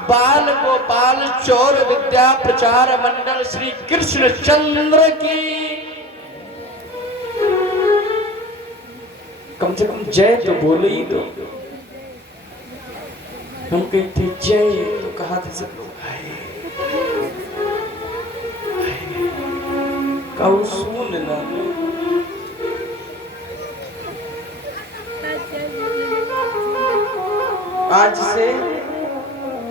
बाल गोपाल चोर विद्या प्रचार मंडल श्री कृष्ण चंद्र की। कम से कम जय तो बोले ही दो। हम कहते जय तो कहा था सब लोग कहू सुन ना। आज से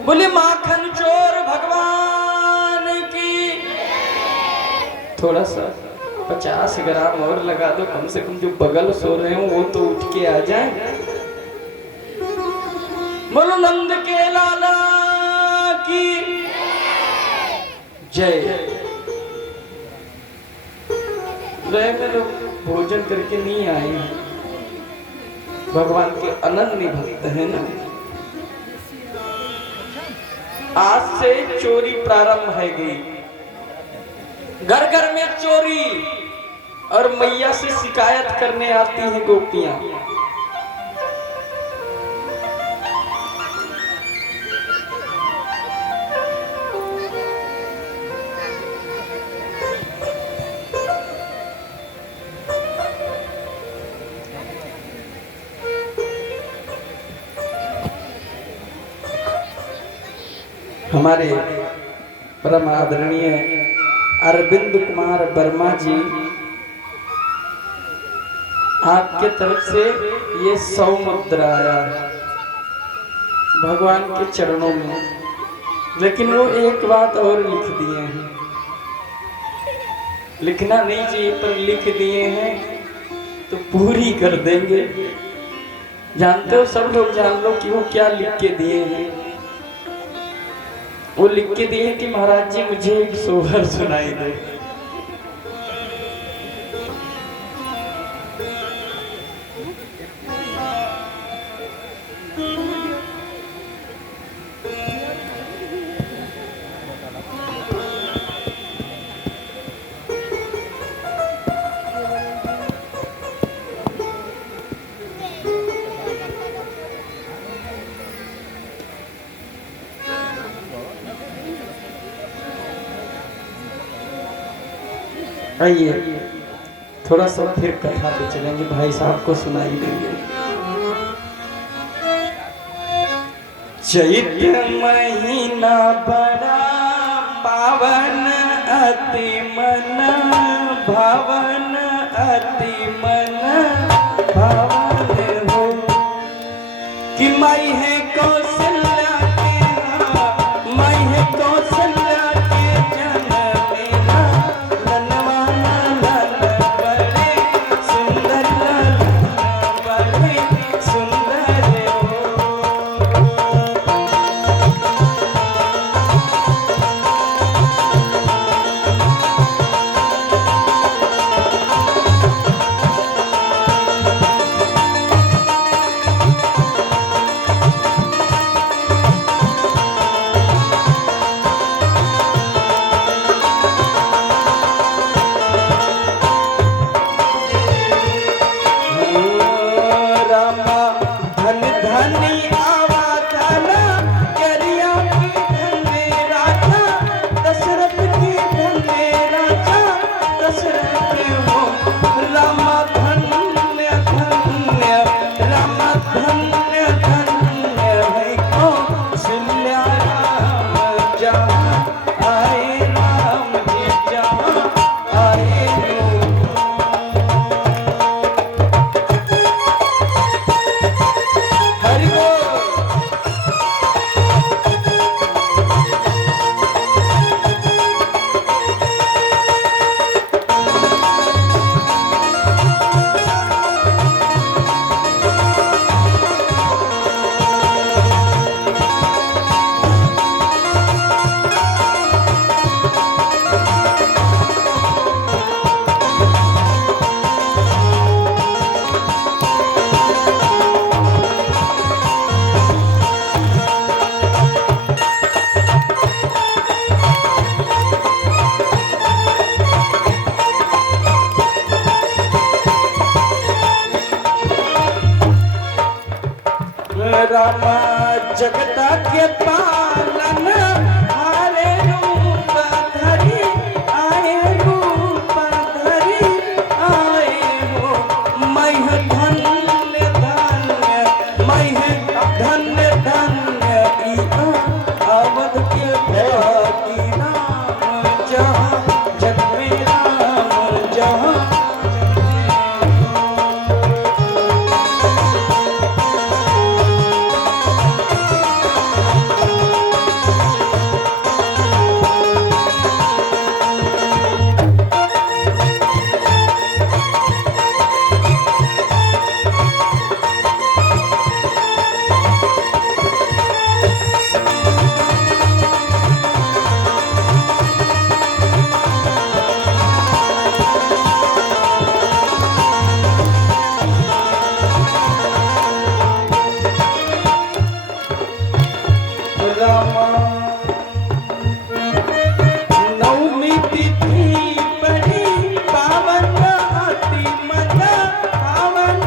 बोले माखन चोर भगवान की। थोड़ा सा 50 ग्राम और लगा दो, कम से कम जो बगल सो रहे हो वो तो उठ के आ जाए। बोलो नंद के लाला की जय। में लोग भोजन करके नहीं आए, भगवान के अनन्य भक्त है ना। आज से चोरी प्रारंभ है गई, घर घर में चोरी, और मैया से शिकायत करने आती हैं गोपियां। हमारे परम आदरणीय अरविंद कुमार वर्मा जी, आपके तरफ से ये 100 मुद्रा आया भगवान के चरणों में। लेकिन वो एक बात और लिख दिए हैं, लिखना नहीं चाहिए पर लिख दिए हैं तो पूरी कर देंगे। जानते हो, सब लोग जान लो कि वो क्या लिख के दिए हैं। वो लिख के दिए कि महाराज जी मुझे एक सोहर सुनाई दे। आइए थोड़ा सा फिर कथा पे चलेंगे, भाई साहब को सुनाई देंगे। चैत्र महीना बड़ा पावन अति मन भावन अति मन भावन हो कि माई है कौशल्या के माई है कौशल्या के जनमेला ललवाना लल बड़े सुंदर ललना बड़े सुंदर हो। रामा धन धनी आवा धना करिया की धन्य राजा दशरथ की धन्य राजा दशरथ हो रामा धन्य धन्य रामा धन्य धन्य है कौशल्या राम जहाँ आए राम जी जहाँ आए हरि बोल। रामा जगता के पालन हारे रूप धरी आए रूप धरी आए हो मैं धन्य धन्य मैं धन्य धन्य अवध के भागी राम जहाँ जन्मे राम जहाँ रामा नवमी तिथि बड़ी पावन अति मन पावन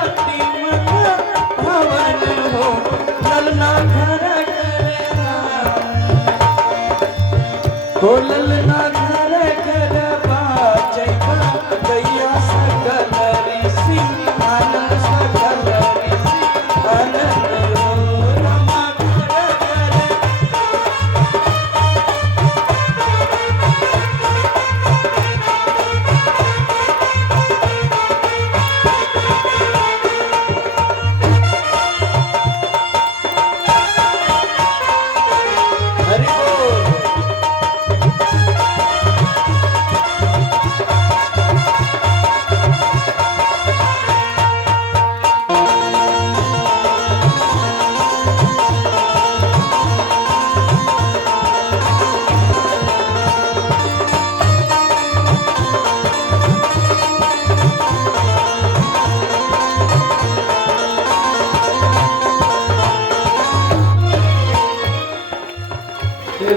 अति मन भवन हो ललना घर हो ललना घर घर बाजैबा दैया सकल ऋषि आनंद सकल ऋषि आनंद हो रामा हरि बोल।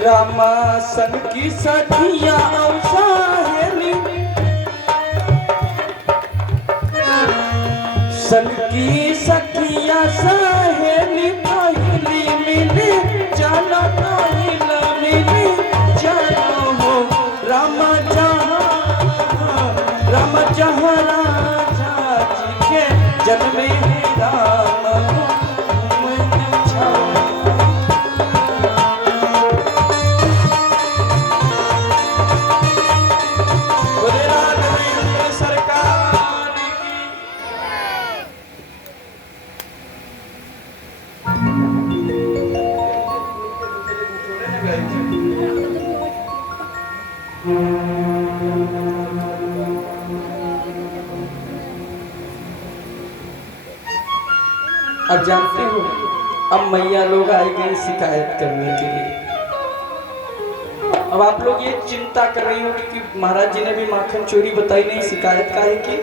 रामा सन की सखिया सहेली सन की सखिया सहेली पहली मिली चलो पहिला मिली चलो हो रामा जहाँ राजा जी के जन्मे राम मन छाओ और जानते हो अब मैया लोग आए गए शिकायत करने के लिए। अब आप लोग ये चिंता कर रही हो कि महाराज जी ने भी माखन चोरी बताई नहीं, शिकायत का है कि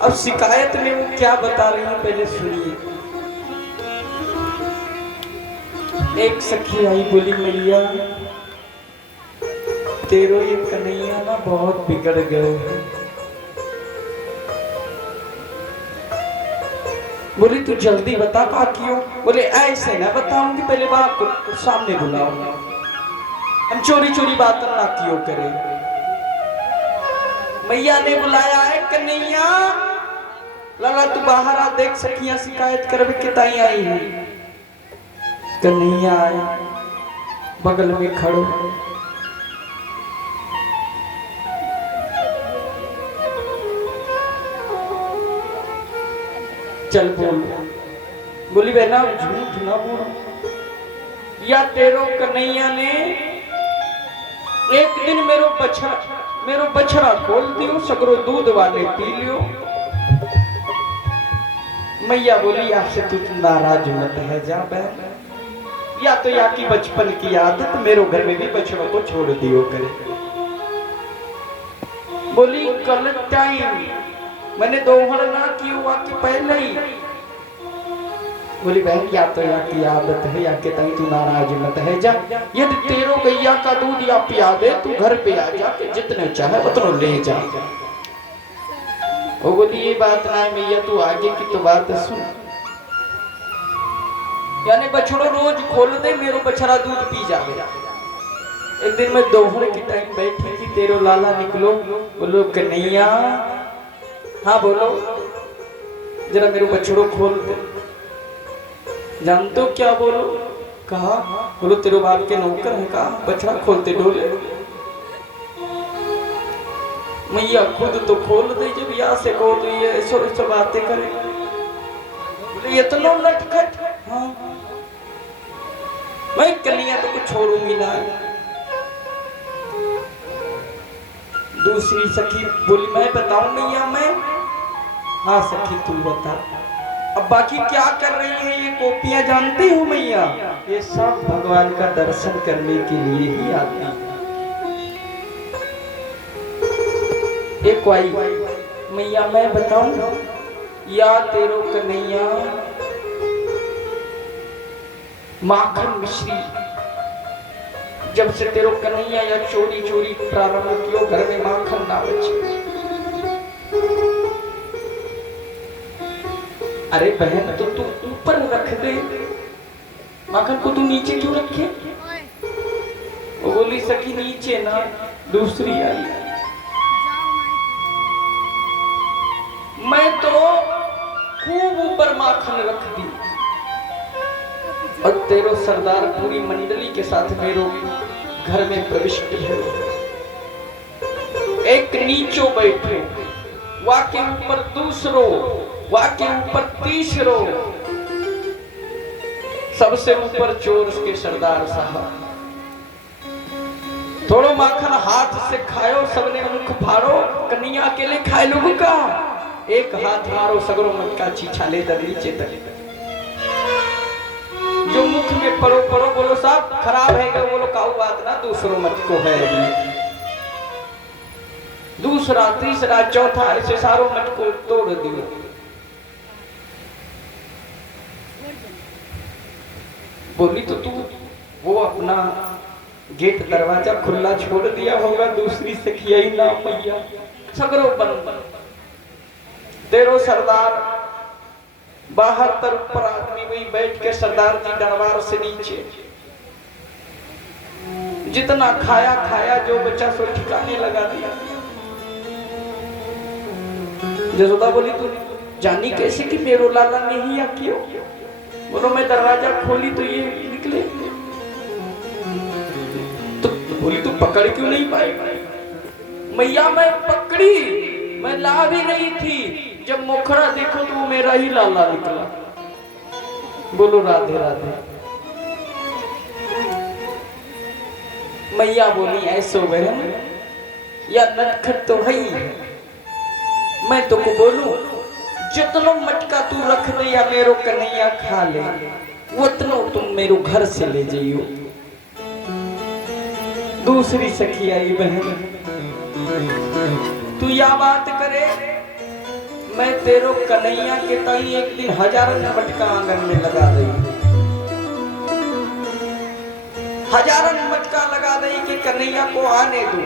अब शिकायत में वो क्या बता रही हूँ पहले सुनिए। एक सखी आई बोली मैया तेरो ये कन्हैया ना बहुत बिगड़ गए हैं। बोली तू जल्दी बता का क्यों? बोले ऐसे ना बताऊंगी, पहले बाप को सामने बुलाओ, हम चोरी चोरी बात ना क्यों करें। मैया ने बुलाया है कन्हैया, लाला तू बाहर आ, देख सखियां शिकायत कर किताई आई है। कन्हैया आया, बगल में खड़ो, चल बोल। बोली बहना झूठ ना बोल, या तेरो कन्हैया ने एक दिन मेरो बछड़ा खोल दियो, सगरो दूध वाले पी लियो। मैया बोली आपसे तू नाराज मत है जा बहन, या तो या की बचपन की आदत मेरो घर में भी बछड़ों को छोड़ दियो करे। बोली कल टाइम मैंने दोहर ना किया हुआ कि पहले ही। बोली बहन या तो या की आदत है या के तई तू नाराज मत है जा, यदि तेरो गैया का दूध या पिया दे तू घर पे आ जा के जितने चाहे उतनो ले जा। वो बोली ये बात ना है मैया, तू आगे की तो बात सुन। यानी बछड़ो रोज खोल दे, मेरो बछड़ा दूध पी जावे। एक दिन मैं दोहर के टाइम बैठी थी, तेरो लाला निकलो, बोलो कन्हैया, हाँ बोलो, जरा मेरो बछड़ो खोल दे। जानते हो क्या बोलो? कहा बोलो तेरे बाप के नौकर है, कहा बछड़ा खोलते डोले। मैया खुद तो खोल दे, जब यहाँ से खोल दे ये ऐसा बातें करे। बोले ये तो लो नटखट, हाँ मैं कन्हैया तो कुछ छोड़ूंगी ना। दूसरी सखी बोली मैं बताऊं मैया मैं? हाँ सखी तू बता। अब बाकी क्या कर रही है ये गोपियां जानती हो मैया? ये सब भगवान का दर्शन करने के लिए ही आती है। एक आई मैया मैं बताऊं या तेरो कन्हैया माखन मिश्री, जब से तेरो कन्हैया या चोरी चोरी प्रारंभ कियो घर में माखन ना बचे। अरे बहन तो तू ऊपर रख दे, माखन को तू नीचे क्यों रखे? वो बोली सखी नीचे ना, दूसरी आई। मैं तो खूब ऊपर माखन रख दी और तेरो सरदार पूरी मंडली के साथ मेरो घर में प्रविष्ट है। एक नीचो बैठे, वाके ऊपर दूसरो, वाके ऊपर तीसरो, सबसे ऊपर चोर के सरदार साहब। थोड़ो माखन हाथ से खायो, सबने मुख फाड़ो, कन्हैया अकेले खाए लोगों का। एक हाथ मारो, सगरो मटका छीछा ले दर नीचे तक। जो मुख में परो परो बोलो साहब खराब है क्या? बोलो काऊ बात ना, दूसरो मटको है अभी। दूसरा तीसरा चौथा ऐसे सारो मटको तोड़ दियो। बोली तो तू वो अपना गेट दरवाजा खुला छोड़ दिया होगा, दूसरी सखिया ही ना मैया सगरो बंद। तेरो सरदार बाहर तर ऊपर आदमी वही बैठ के सरदार जी दरबार से नीचे जितना खाया खाया, जो बच्चा सो ठिकाने लगा दिया। जसोदा बोली तू जानी कैसे कि मेरो लाला नहीं या क्यों? बोलो मैं दरवाजा खोली तो ये निकले। तो बोली तू पकड़ क्यों नहीं पाई? मैया मैं पकड़ी, मैं ला भी नहीं थी, जब मुखड़ा देखो तो वो मेरा ही लाला निकला। बोलो राधे राधे। मैया बोली ऐसो बहन या नटखट तो है ही। मैं तो को बोलूं जितनो मटका तू रख दे या मेरो कन्हैया खा ले, उतनो तुम मेरो घर से ले जाइयो। दूसरी सखी आई, बहन तू या बात करे, मैं तेरो कन्हैया के ताई एक दिन 1000 मटका आंगन में लगा दई, 1000 मटका लगा दई कि कन्हैया को आने दो।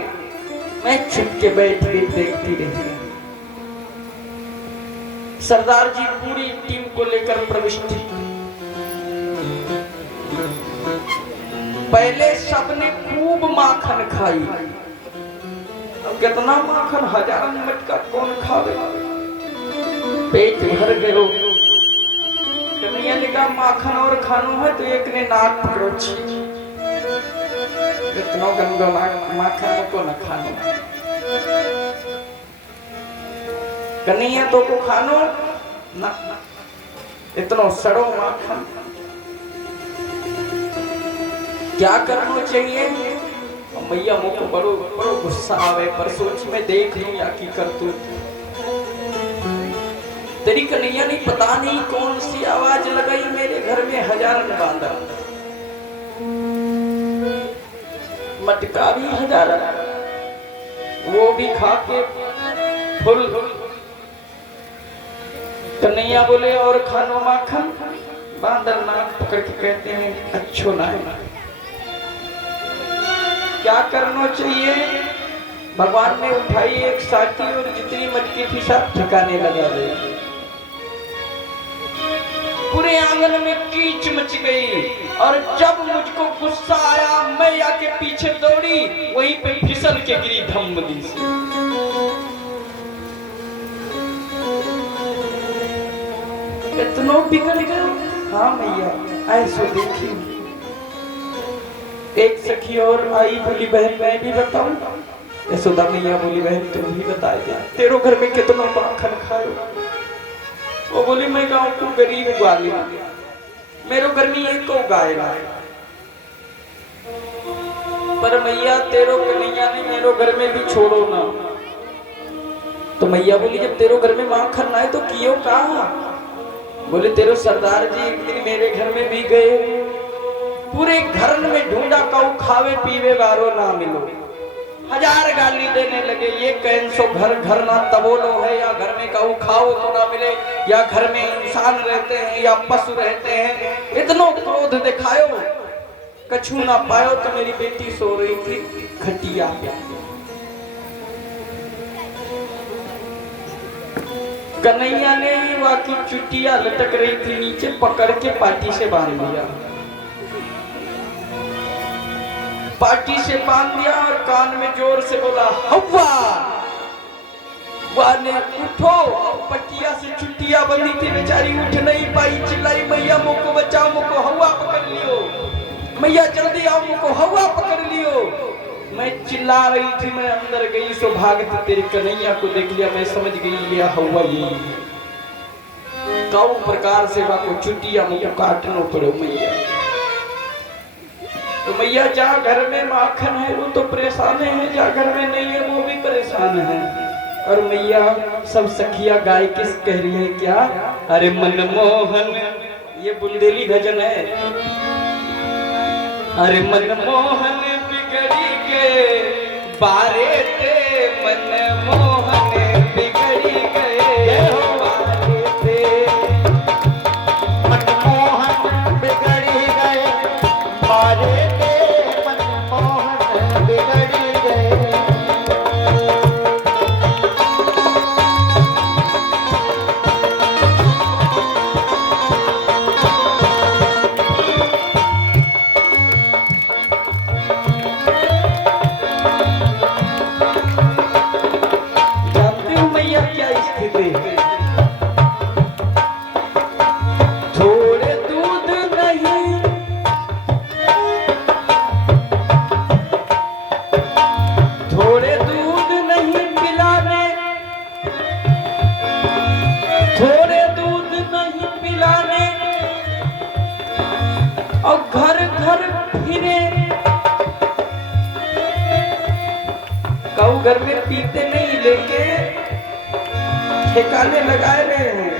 मैं छुप के बैठ के देखती रही। सरदार जी पूरी टीम को लेकर प्रविष्ट। पहले सबने खूब माखन खाई। अब कितना माखन, 1000 मटका कौन खावे, पेट भर गयो। कन्हैया ने कहा माखन और खानो है तो एक ने नाक पकड़ो, इतना गंदा माखन को न खानो। कन्हैया तो को खानो ना, इतना सड़ो माखन। क्या करना चाहिए? मैया मुझको बड़ो बड़ो गुस्सा आवे, पर सोच में देख लूं या की कर तू। तेरी कन्हैया ने पता नहीं कौन सी आवाज लगाई, मेरे घर में 1000 बांधा, मटका भी 1000, वो भी खा के फुल। कन्हैया बोले और खानो माखन? बांदर नाक पकड़ के कहते हैं अच्छो ना है। क्या करना चाहिए? भगवान ने उठाई एक साथी और जितनी मटकी थी सब ठिकाने लगा दे। पूरे आंगन में कीच मच गई, और जब मुझको गुस्सा आया मैया के पीछे दौड़ी, वहीं पे फिसल के गिरी धम्मदी से। इतना बिगड़ गया। हाँ मैया ऐसो देखी। एक सखी और आई, बोली बहन मैं भी बताऊं? यशोदा मैया बोली बहन तुम भी बता दे, तेरो घर में कितना माखन खायो? वो बोली मैं गाँव को गरीब ग्वाली, मेरो घर में एक को गाय ना, पर मैया तेरो कन्हैया ने मेरो घर में भी छोड़ो ना। तो मैया बोली जब तेरो घर में माखन ना है तो कियो कहा? बोले तेरो सरदार जी एक दिन मेरे घर में भी गए, पूरे घर में ढूंढा, कहूं खावे पीवे वारो ना मिलो, 1000 गाली देने लगे। ये कैन सो घर घर ना तबोलो है, या घर में कहूं खाओ तो ना मिले, या घर में इंसान रहते हैं या पशु रहते हैं। इतनो क्रोध दिखायो, कछु ना पायो। तो मेरी बेटी सो रही थी खटिया, कन्हैया ने वाकी चुटिया लटक रही थी नीचे, पकड़ के पाटी से बांध दिया, पाटी से बांध दिया और कान में जोर से बोला हवा। वह ने उठो, पटिया से चुटिया बंधी थी बेचारी, उठ नहीं पाई, चिल्लाई मैया मुझको बचाओ, मुझको हवा पकड़ लियो, मैया जल्दी आओ, मुझको हवा पकड़ लियो। मैं चिल्ला रही थी, मैं अंदर गई, सो भागती तेरे कन्हैया को देख लिया। मैं समझ गई ये हवा यही है। कौ प्रकार से को चुटिया मुझे काटना पड़ो मैया। तो मैया जहाँ घर में माखन है वो तो परेशान है, जहाँ घर में नहीं है वो भी परेशान है। और मैया सब सखिया गाय किस कह रही है क्या? अरे मनमोहन, ये बुंदेली भजन है। अरे मनमोहन बिगड़ी के बारे ते, मनमोहन बिगड़ी गए बारे ते, मनमोहन बिगड़ी गए बारे ते, मनमोहन बिगड़ी गए। घर में पीते नहीं, लेके ठिकाने लगाए रहे हैं।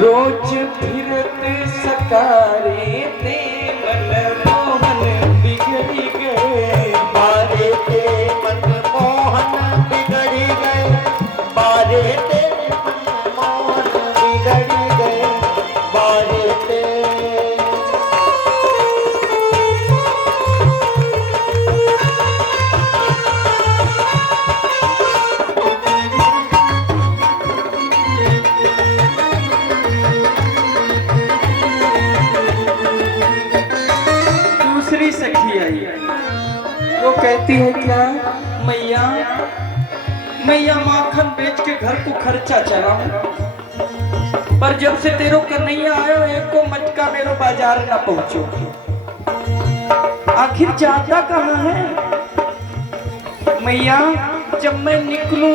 रोज फिरत सकारे ते मनमोहन बिगड़ी गए, बारे ते मनमोहन बिगड़ी गए, बारे ते मनमोहन बिगड़ी गए, बारे ते। दूसरी सखी आई, वो कहती है क्या मैया, मैया माखन बेच के घर को खर्चा चलाऊं, पर जब से तेरो कन्हैया आयो एक को मटका मेरो बाजार ना पहुंचो। आखिर जाता कहाँ है मैया, जब मैं निकलूं